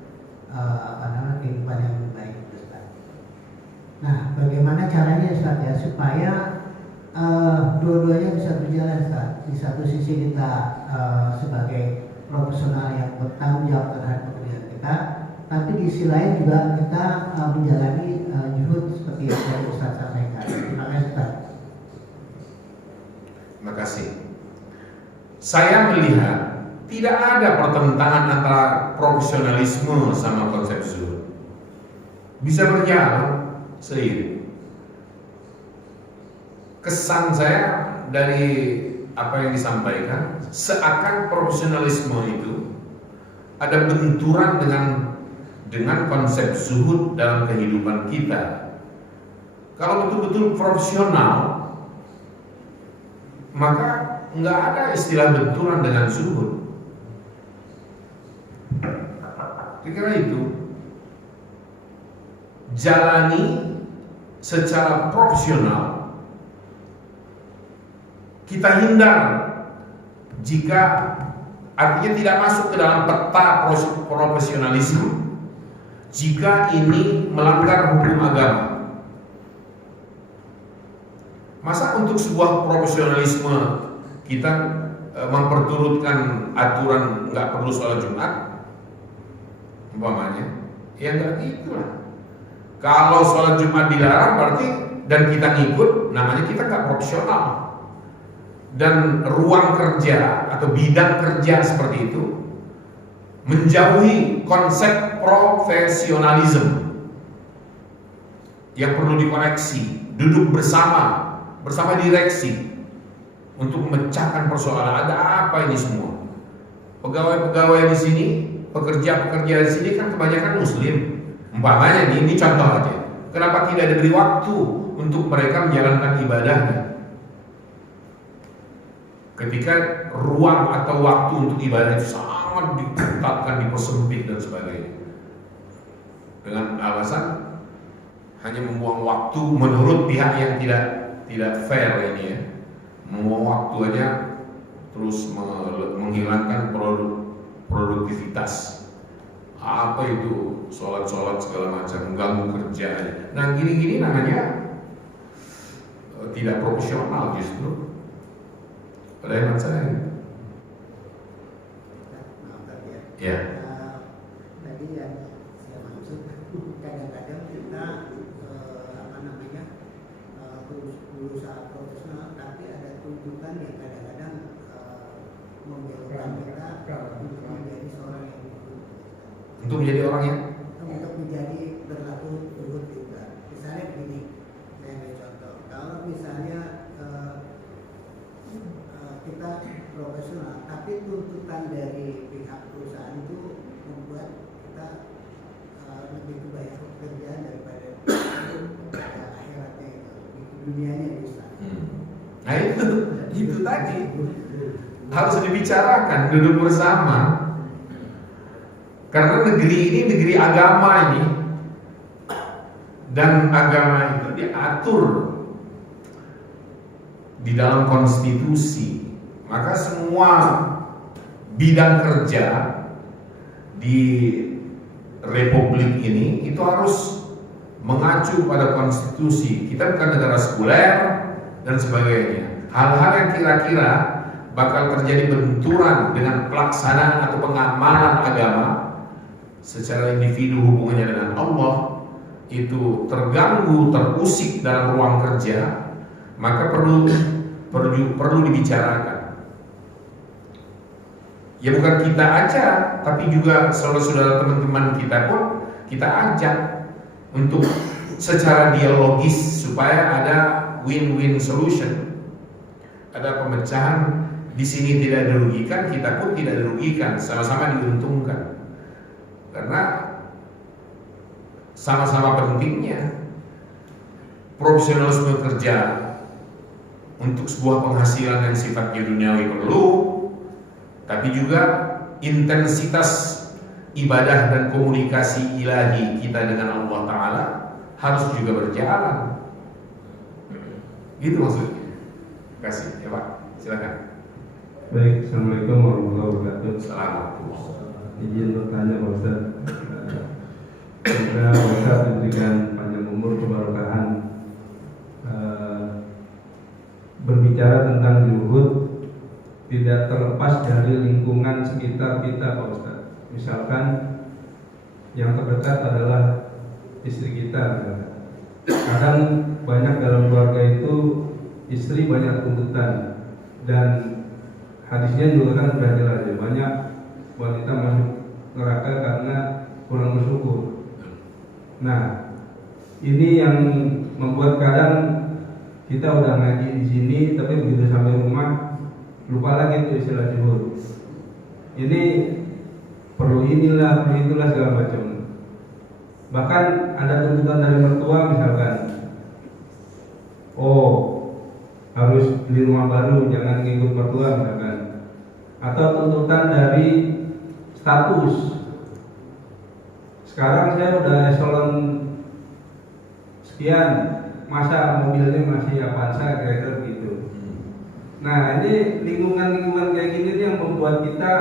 kehidupan yang lebih baik, Ustaz. Nah, bagaimana caranya, Ustaz, ya, supaya dua-duanya bisa berjalan, Ustaz? Di satu sisi kita sebagai profesional yang bertanggung jawab terhadap pekerjaan kita, tapi di sisi lain juga kita menjalani zuhud seperti yang tadi Ustaz sampaikan. Terima kasih, Ustaz. Terima kasih. Saya melihat tidak ada pertentangan antara profesionalisme sama konsep zuhud. Bisa berjalan seiring. Kesan saya dari apa yang disampaikan, seakan profesionalisme itu ada benturan dengan konsep zuhud dalam kehidupan kita. Kalau betul-betul profesional, maka nggak ada istilah benturan dengan zuhud. Kira-kira itu. Jalani secara profesional. Kita hindar jika artinya tidak masuk ke dalam peta profesionalisme jika ini melanggar hukum agama. Masa untuk sebuah profesionalisme kita memperturutkan aturan nggak perlu sholat Jumat umpamanya? Ya nggak gitu lah. Kalau sholat Jumat dilarang berarti dan kita ngikut, namanya kita nggak profesional. Dan ruang kerja atau bidang kerja seperti itu menjauhi konsep profesionalisme yang perlu dikoreksi, duduk bersama direksi untuk memecahkan persoalan. Ada apa ini semua? Pegawai-pegawai di sini, pekerja-pekerja di sini kan kebanyakan muslim. Umpamanya ini contoh aja. Kenapa tidak diberi waktu untuk mereka menjalankan ibadahnya? Ketika ruang atau waktu untuk ibadah itu sangat diketatkan, dipersempit dan sebagainya, dengan alasan hanya membuang waktu menurut pihak yang tidak fair ini ya, membuang waktu aja terus menghilangkan produktivitas. Apa itu sholat segala macam, mengganggu kerja. Nah gini-gini namanya tidak profesional justru. Pada hemat saya. Ya. Tadi yang saya maksud, kadang-kadang kita berusaha profesional, tapi ada tuntutan yang kadang-kadang membelokkan kita untuk menjadi seorang yang untuk menjadi orang yang untuk menjadi berlaku zuhud juga. Misalnya begini, saya ambil contoh. Kalau misalnya kita profesional, tapi tuntutan dari pihak perusahaan itu membuat kita lebih banyak pekerjaan daripada akhiratnya itu, dunianya bisa. Nah itu tadi harus dibicarakan, duduk bersama. Karena negeri ini negeri agama ini, dan agama itu diatur di dalam konstitusi. Maka semua bidang kerja di republik ini itu harus mengacu pada konstitusi. Kita bukan negara sekuler dan sebagainya. Hal-hal yang kira-kira bakal terjadi benturan dengan pelaksanaan atau pengamalan agama secara individu hubungannya dengan Allah itu terganggu, terusik dalam ruang kerja, maka perlu dibicarakan. Ya bukan kita aja, tapi juga saudara-saudara teman-teman kita pun kita ajak untuk secara dialogis supaya ada win-win solution. Ada pemecahan, di sini tidak dirugikan, kita pun tidak dirugikan, sama-sama diuntungkan. Karena sama-sama pentingnya profesionalisme kerja untuk sebuah penghasilan yang sifatnya duniawi perlu, tapi juga intensitas ibadah dan komunikasi ilahi kita dengan Allah Ta'ala harus juga berjalan. Gitu maksudnya. Terima kasih ya Pak, silakan. Baik, Assalamualaikum warahmatullahi wabarakatuh. Assalamualaikum. Izin bertanya Pak Ustaz. Semoga Pak Ustaz diberikan panjang umur keberkahan. Berbicara tentang zuhud tidak terlepas dari lingkungan sekitar kita Pak Ustaz. Misalkan yang terdekat adalah istri kita. Kadang banyak dalam keluarga itu istri banyak tuntutan, dan hadisnya juga kan sudah jelas ya, banyak wanita masuk neraka karena kurang bersyukur. Nah, ini yang membuat kadang kita udah ngaji di sini, tapi begitu sampai rumah lupa lagi tuh istilah zuhud. Ini perlu inilah, perlu itulah segala macam. Bahkan ada tuntutan dari mertua misalkan, oh harus beli rumah baru, jangan ngikut mertua misalkan. Atau tuntutan dari status. Sekarang saya udah eselon sekian, masa mobilnya masih Avanza, kira-kira begitu. Nah, ini lingkungan-lingkungan kayak gini yang membuat kita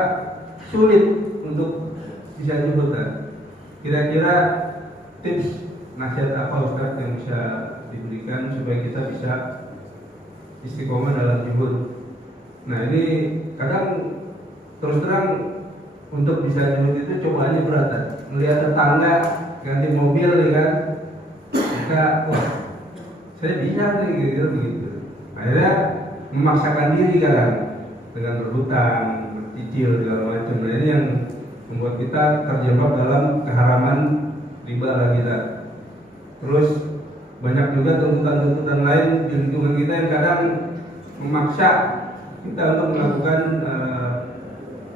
sulit untuk bisa zuhud. Kira-kira tips nasihat apa Ustaz yang bisa diberikan supaya kita bisa istiqomah dalam zuhud? Nah, ini kadang terus terang untuk bisa zuhud itu cobaannya berat. Melihat tetangga ganti mobil ya kan, kita wah saya bisa nih gitu. Akhirnya memaksakan diri kadang dengan berhutang, bercicil segala macam. Nah, ini yang membuat kita terjebak dalam keharaman riba lah kita. Terus banyak juga tuntutan-tuntutan lain di lingkungan kita yang kadang memaksa kita untuk melakukan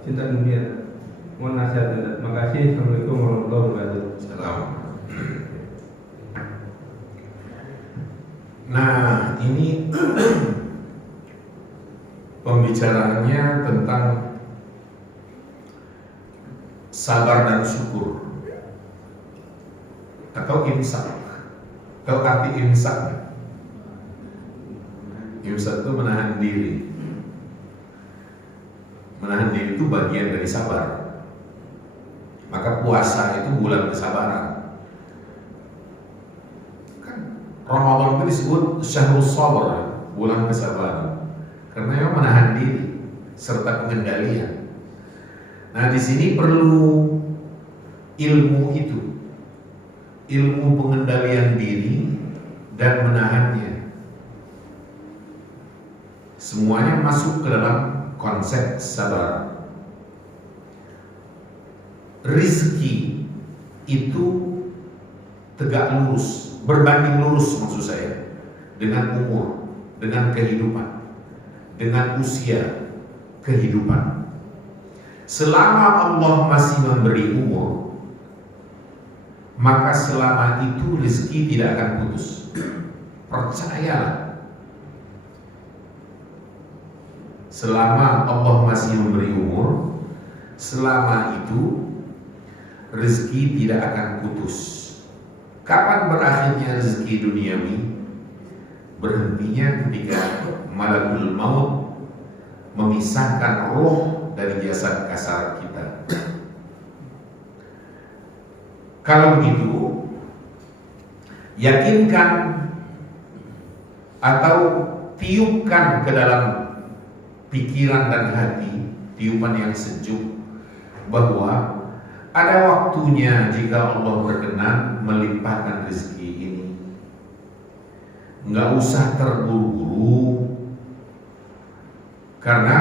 cinta dunia. Mohon nasihat. Terima kasih. Assalamualaikum warahmatullahi wabarakatuh. Salam. Nah, ini pembicaraannya tentang sabar dan syukur atau imsak. Tahu arti imsak? Imsak itu menahan diri. Menahan diri itu bagian dari sabar. Maka puasa itu bulan kesabaran. Kan Ramadan itu disebut syahrus sabar, bulan kesabaran. Karena memang menahan diri serta pengendalian. Nah, di sini perlu ilmu itu. Ilmu pengendalian diri dan menahannya. Semuanya masuk ke dalam konsep sabar. Rizki itu tegak lurus, berbanding lurus maksud saya, dengan umur, dengan kehidupan, dengan usia kehidupan. Selama Allah masih memberi umur, maka selama itu rezeki tidak akan putus. Percayalah. Selama Allah masih memberi umur, selama itu rezeki tidak akan putus. Kapan berakhirnya rezeki duniawi? Berhentinya ketika malakul maut memisahkan roh dari jasad kasar kita. Kalau begitu, yakinkan atau tiupkan ke dalam pikiran dan hati, tiupan yang sejuk, bahwa ada waktunya jika Allah berkenan melimpahkan rezeki ini. Nggak usah terburu-buru, karena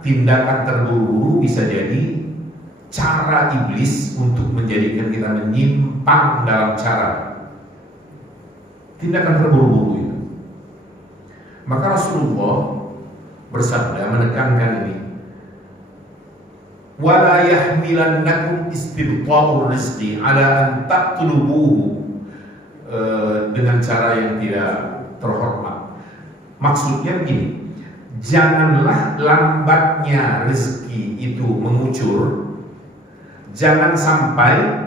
tindakan terburu-buru bisa jadi cara iblis untuk menjadikan kita menyimpang dalam cara tindakan terburu-buru itu. Maka Rasulullah bersabda menekankan ini, wala yahmilannakum istibta'ur rizqi ala an taqtulubuhu, dengan cara yang tidak terhormat. Maksudnya begini, janganlah lambatnya rezeki itu mengucur, jangan sampai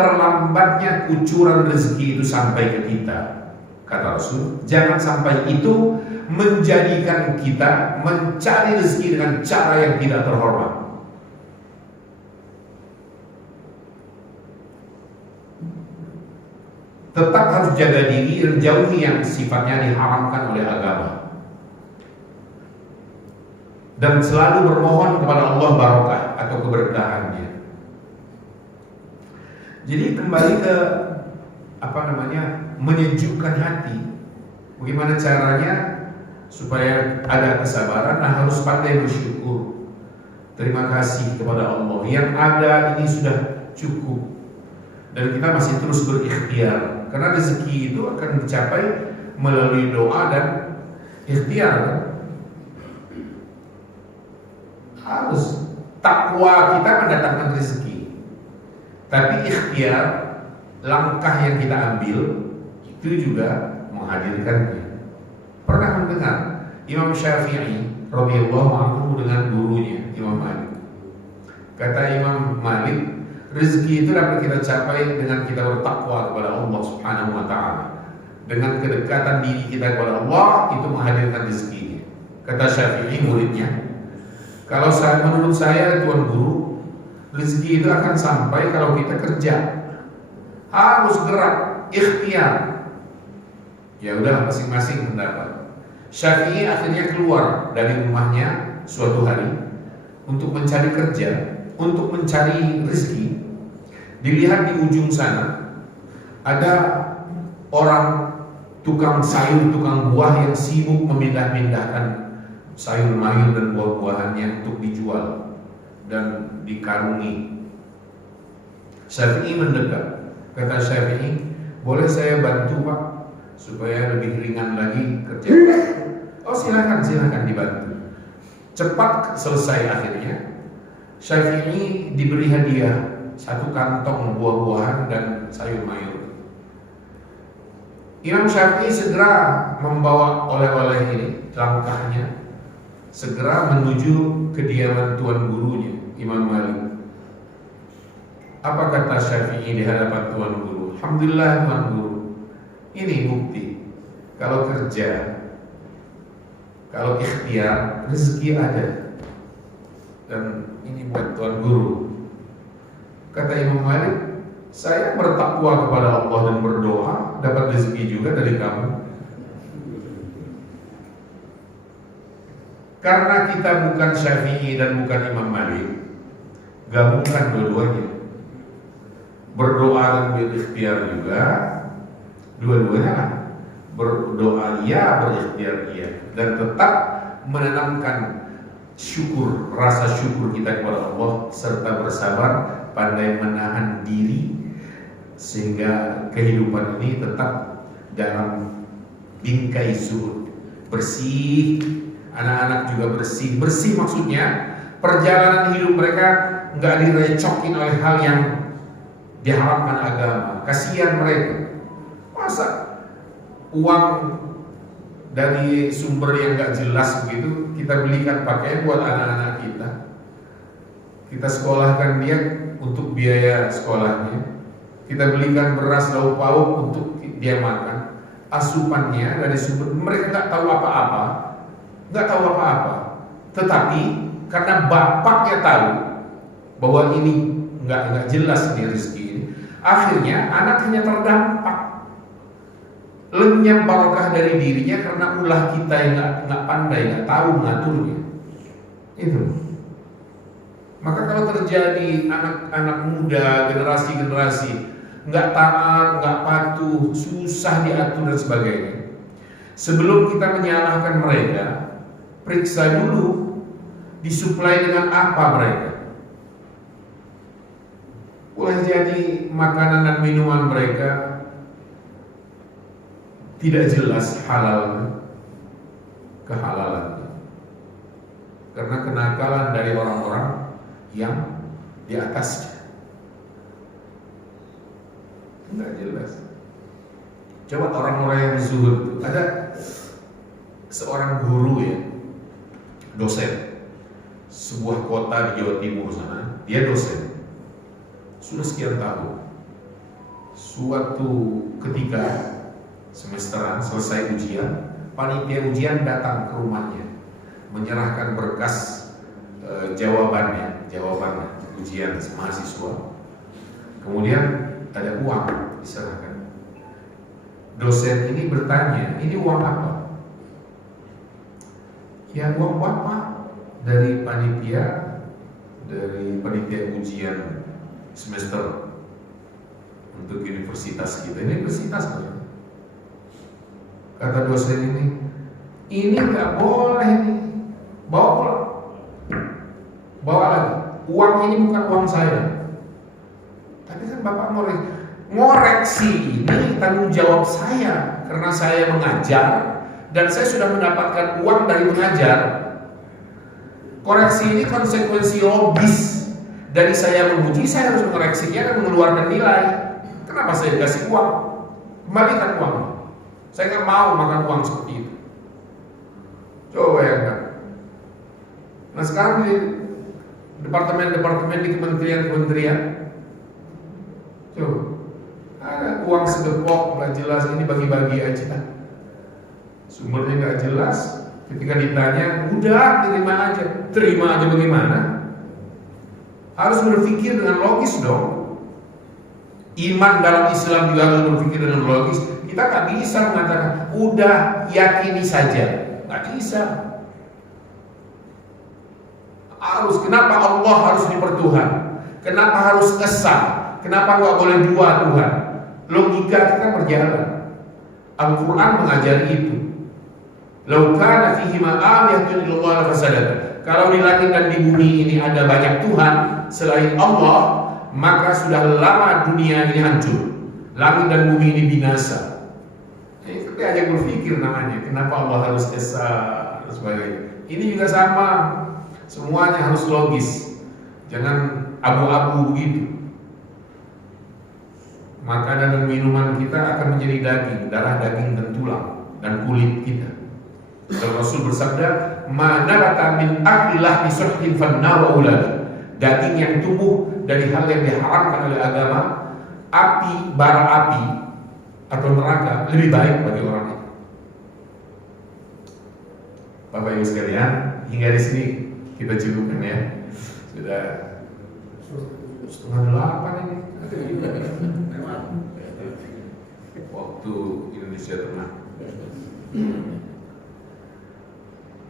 terlambatnya kucuran rezeki itu sampai ke kita, kata Rasul, jangan sampai itu menjadikan kita mencari rezeki dengan cara yang tidak terhormat. Tetap harus jaga diri dan jauhi yang sifatnya diharamkan oleh agama. Dan selalu bermohon kepada Allah barokah atau keberkahannya. Jadi kembali ke menyejukkan hati. Bagaimana caranya supaya ada kesabaran? Nah, harus pandai bersyukur. Terima kasih kepada Allah. Yang ada ini sudah cukup. Dan kita masih terus berikhtiar. Karena rezeki itu akan dicapai melalui doa dan ikhtiar. Harus takwa kita mendatangkan rezeki. Tapi ikhtiar, langkah yang kita ambil itu juga menghadirkannya. Pernah mendengar Imam Syafi'i radhiyallahu anhu dengan gurunya Imam Malik. Kata Imam Malik, rezeki itu dapat kita capai dengan kita bertakwa kepada Allah Subhanahu wa taala. Dengan kedekatan diri kita kepada Allah itu menghadirkan rezekinya. Kata Syafi'i muridnya, menurut saya Tuan Guru, rezeki itu akan sampai kalau kita kerja. Harus gerak, ikhtiar. Ya udah masing-masing pendapat. Syafi'i akhirnya keluar dari rumahnya suatu hari untuk mencari kerja, untuk mencari rezeki. Dilihat di ujung sana ada orang tukang sayur, tukang buah yang sibuk memindah-mindahkan sayur mayur dan buah-buahannya untuk dijual dan dikarungi. Syafi'i mendekat. Kata Syafi'i, boleh saya bantu Pak supaya lebih ringan lagi kerja? Oh silakan dibantu. Cepat selesai akhirnya. Syafi'i diberi hadiah 1 kantong buah-buahan dan sayur mayur. Imam Syafi'i segera membawa oleh-oleh ini, langkahnya segera menuju kediaman tuan gurunya Imam Malik. Apa kata Syafi'i di hadapan tuan guru? Alhamdulillah tuan guru, ini bukti kalau kerja, kalau ikhtiar, rezeki ada. Dan ini buat tuan guru. Kata Imam Malik, saya bertakwa kepada Allah dan berdoa, dapat rezeki juga dari kamu. Karena kita bukan Syafi'i dan bukan Imam Malik, gabungkan dua-duanya. Berdoa dan berikhtiar juga, dua-duanya lah. Berdoa iya, berikhtiar iya. Dan tetap menanamkan syukur, rasa syukur kita kepada Allah, serta bersabar, pandai menahan diri, sehingga kehidupan ini tetap dalam bingkai zuhud, bersih. Anak-anak juga bersih. Bersih maksudnya perjalanan hidup mereka nggak direcokin oleh hal yang diharamkan agama. Kasihan mereka. Masa uang dari sumber yang nggak jelas begitu kita belikan pakaian buat anak-anak kita. Kita sekolahkan dia untuk biaya sekolahnya. Kita belikan beras lauk pauk untuk dia makan. Asupannya dari sumber mereka nggak tahu apa-apa. Tetapi karena bapaknya tahu bahwa ini nggak jelas nih rezeki ini, akhirnya anaknya terdampak, lenyap barokah dari dirinya karena ulah kita yang nggak pandai, nggak tahu mengaturnya. Itu. Maka kalau terjadi anak-anak muda, generasi nggak taat, nggak patuh, susah diatur dan sebagainya, sebelum kita menyalahkan mereka, periksa dulu disuplai dengan apa mereka. Boleh jadi makanan dan minuman mereka tidak jelas halal kehalalannya, karena kenakalan dari orang-orang yang di atasnya nggak jelas. Coba orang-orang yang zuhud, ada seorang guru ya, dosen sebuah kota di Jawa Timur sana, dia dosen sudah sekian tahun. suatu ketika semesteran selesai ujian, panitia ujian datang ke rumahnya menyerahkan berkas jawaban ujian mahasiswa. Kemudian ada uang diserahkan. Dosen ini bertanya, ini uang apa? Ya uang bapak dari panitia ujian semester untuk universitas kita. Ini universitas kan? Kata dosen ini nggak boleh nih, bawa pulang, bawa lagi. Uang ini bukan uang saya. Tapi kan bapak ngoreksi ini tanggung jawab saya karena saya mengajar dan saya sudah mendapatkan uang dari mengajar. Koreksi ini konsekuensi logis dari saya menguji, saya harus mengoreksinya dan mengeluarkan nilai. Kenapa saya dikasih uang? Kembalikan uang. Saya nggak mau makan uang seperti itu. Coba bayangkan. Nah sekarang di departemen-departemen di kementerian-kementerian, coba ada uang segepok nggak jelas, ini bagi-bagi aja. Sumbernya nggak jelas. Ketika ditanya, udah terima aja bagaimana? Harus berpikir dengan logis dong. Iman dalam Islam juga harus berpikir dengan logis. Kita nggak bisa mengatakan, udah yakini saja, nggak bisa. Kenapa Allah harus dipertuhan? Kenapa harus esa? Kenapa nggak boleh dua Tuhan? Logika kita berjalan. Al-Quran mengajari itu. Lau kana fihi ma'aliyatun illallah lafasadata. Kalau di langit dan di bumi ini ada banyak Tuhan selain Allah, maka sudah lama dunia ini hancur. Langit dan bumi ini binasa. Kita aja berpikir namanya, kenapa Allah harus esa dan sebagainya. Ini juga sama. Semuanya harus logis. Jangan abu-abu begitu. Makanan dan minuman kita akan menjadi daging, darah, daging dan tulang dan kulit kita. Dan Rasul bersabda, "Ma nabata min aklilah bisuhtin fannawa ulad." Daging yang tumbuh dari hal yang diharamkan oleh agama, bara api atau neraka lebih baik bagi orang itu. Bapak Ibu sekalian, hingga di sini kita cukupkan ya. Sudah 7:30 ini. Waktu Indonesia Tengah.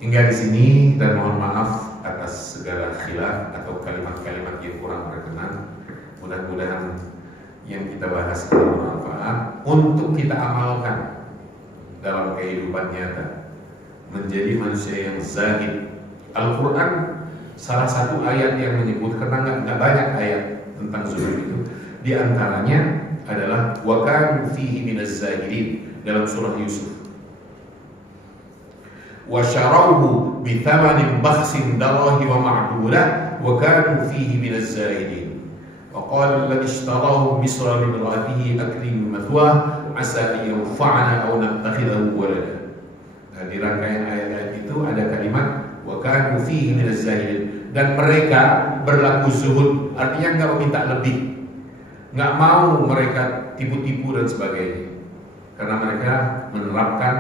Hingga di sini, dan mohon maaf atas segala khilaf atau kalimat-kalimat yang kurang berkenan. Mudah-mudahan yang kita bahas ini bermanfaat untuk kita amalkan dalam kehidupan nyata, menjadi manusia yang zahid. Al-Quran salah satu ayat yang menyebut, karena nggak banyak ayat tentang zuhud itu, di antaranya adalah wa kanu fihi minaz zahidin dalam surah Yusuf. Wa syarauhu bi thamanin bakhsin darahi wa ma'dulah wa kanu fihi minaz zahidin. Wa qala alladhi ishtarahu misra min imra'atihi akrim mathwah asa an yanfa'ana aw nattakhidahu walada. Di rangkaian ayat-ayat itu ada kalimat wa kanu fihi minaz zahidin, dan mereka berlaku zuhud, artinya enggak meminta lebih, enggak mau mereka tipu-tipu dan sebagainya, karena mereka menerapkan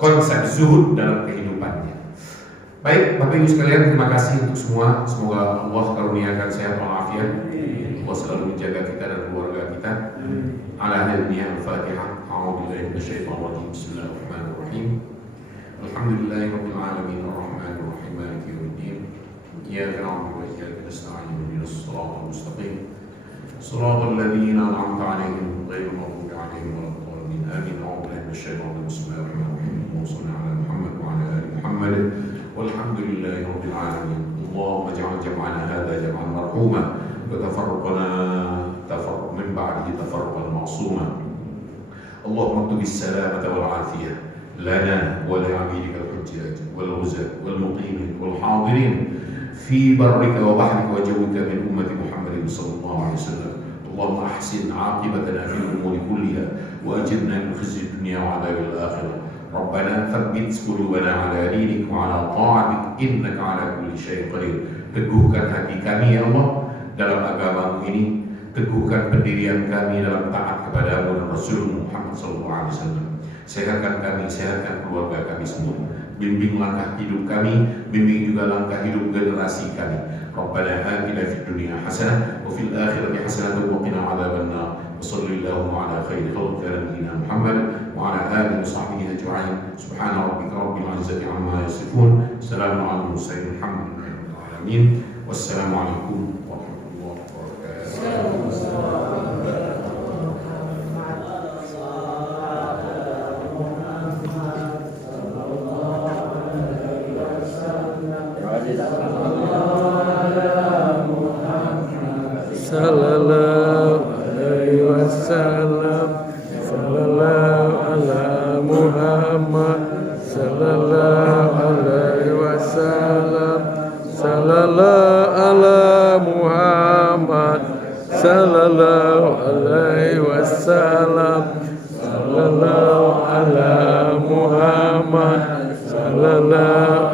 konsep zuhud dalam kehidupannya. Baik, Bapak Ibu sekalian, terima kasih untuk semua. Semoga Allah karuniakan sehat walafiat. Allah selalu menjaga kita dan keluarga kita. Ala hadhihi al-Fatihah. A'udzu billahi minasyaitonir rajim. Bismillahirrahmanirrahim. Alhamdulillahirabbil alamin arrahmanir rahim maliki yaumiddin. Iyyaka na'budu wa iyyaka nasta'in ihdinas siratal mustaqim. Shiratal ladzina an'amta 'alaihim ghairil maghdubi 'alaihim waladdallin. Amin. A'udzu billahi minasyaitonir rajim. Bismillahirrahmanirrahim. Sallallahu 'ala Muhammad wa 'ala ali Muhammad. Walhamdulillahi rabbil alamin. Allahumma ij'al jam'ana hadha jam'an marhuma wa tafarraqana min ba'dihi tafarruqan ma'suma. Allahumma aktub as-salamata wal 'afiyah lana wa li 'abidika al-hujjaj wal 'uzat wal muqimin wal hadirin fi barrika wa bahrika wa jawwika min ummati Muhammadin sallallahu alaihi wasallam. Allahumma ahsin 'aqibatana fil umuri kulliha wa ajirna min khizyi dunya wa 'adzabil akhirah. Rabbana tsabbit qulubana 'ala dinik wa 'ala ta'atik innaka 'ala kulli syai'in qadir. Teguhkan hati kami ya Allah dalam agama-Mu ini, teguhkan pendirian kami dalam taat kepadamu dan Rasul Muhammad SAW. Sehatkan kami, sehatkan keluarga kami semua. Bimbing langkah hidup kami, bimbing juga langkah hidup generasi kami. Rabbana atina fid dunya hasanah wa fil akhirati hasanah wa qina adzabannar. Wassallallahu ala khairi khalqi nabiyyina Muhammad wa ala alihi wa sahbihi ajma'in. Subhana rabbika rabbil izzati amma yasifun. Salamun alal mursalin. Alhamdulillahi rabbil alamin. Wassalamu alaikum warahmatullahi wabarakatuh. Sallallahu alaihi wasallam, sallallahu ala Muhammad, sallallahu alaihi wasallam, sallallahu ala Muhammad, sallallahu alaihi wasallam, sallallahu ala Muhammad.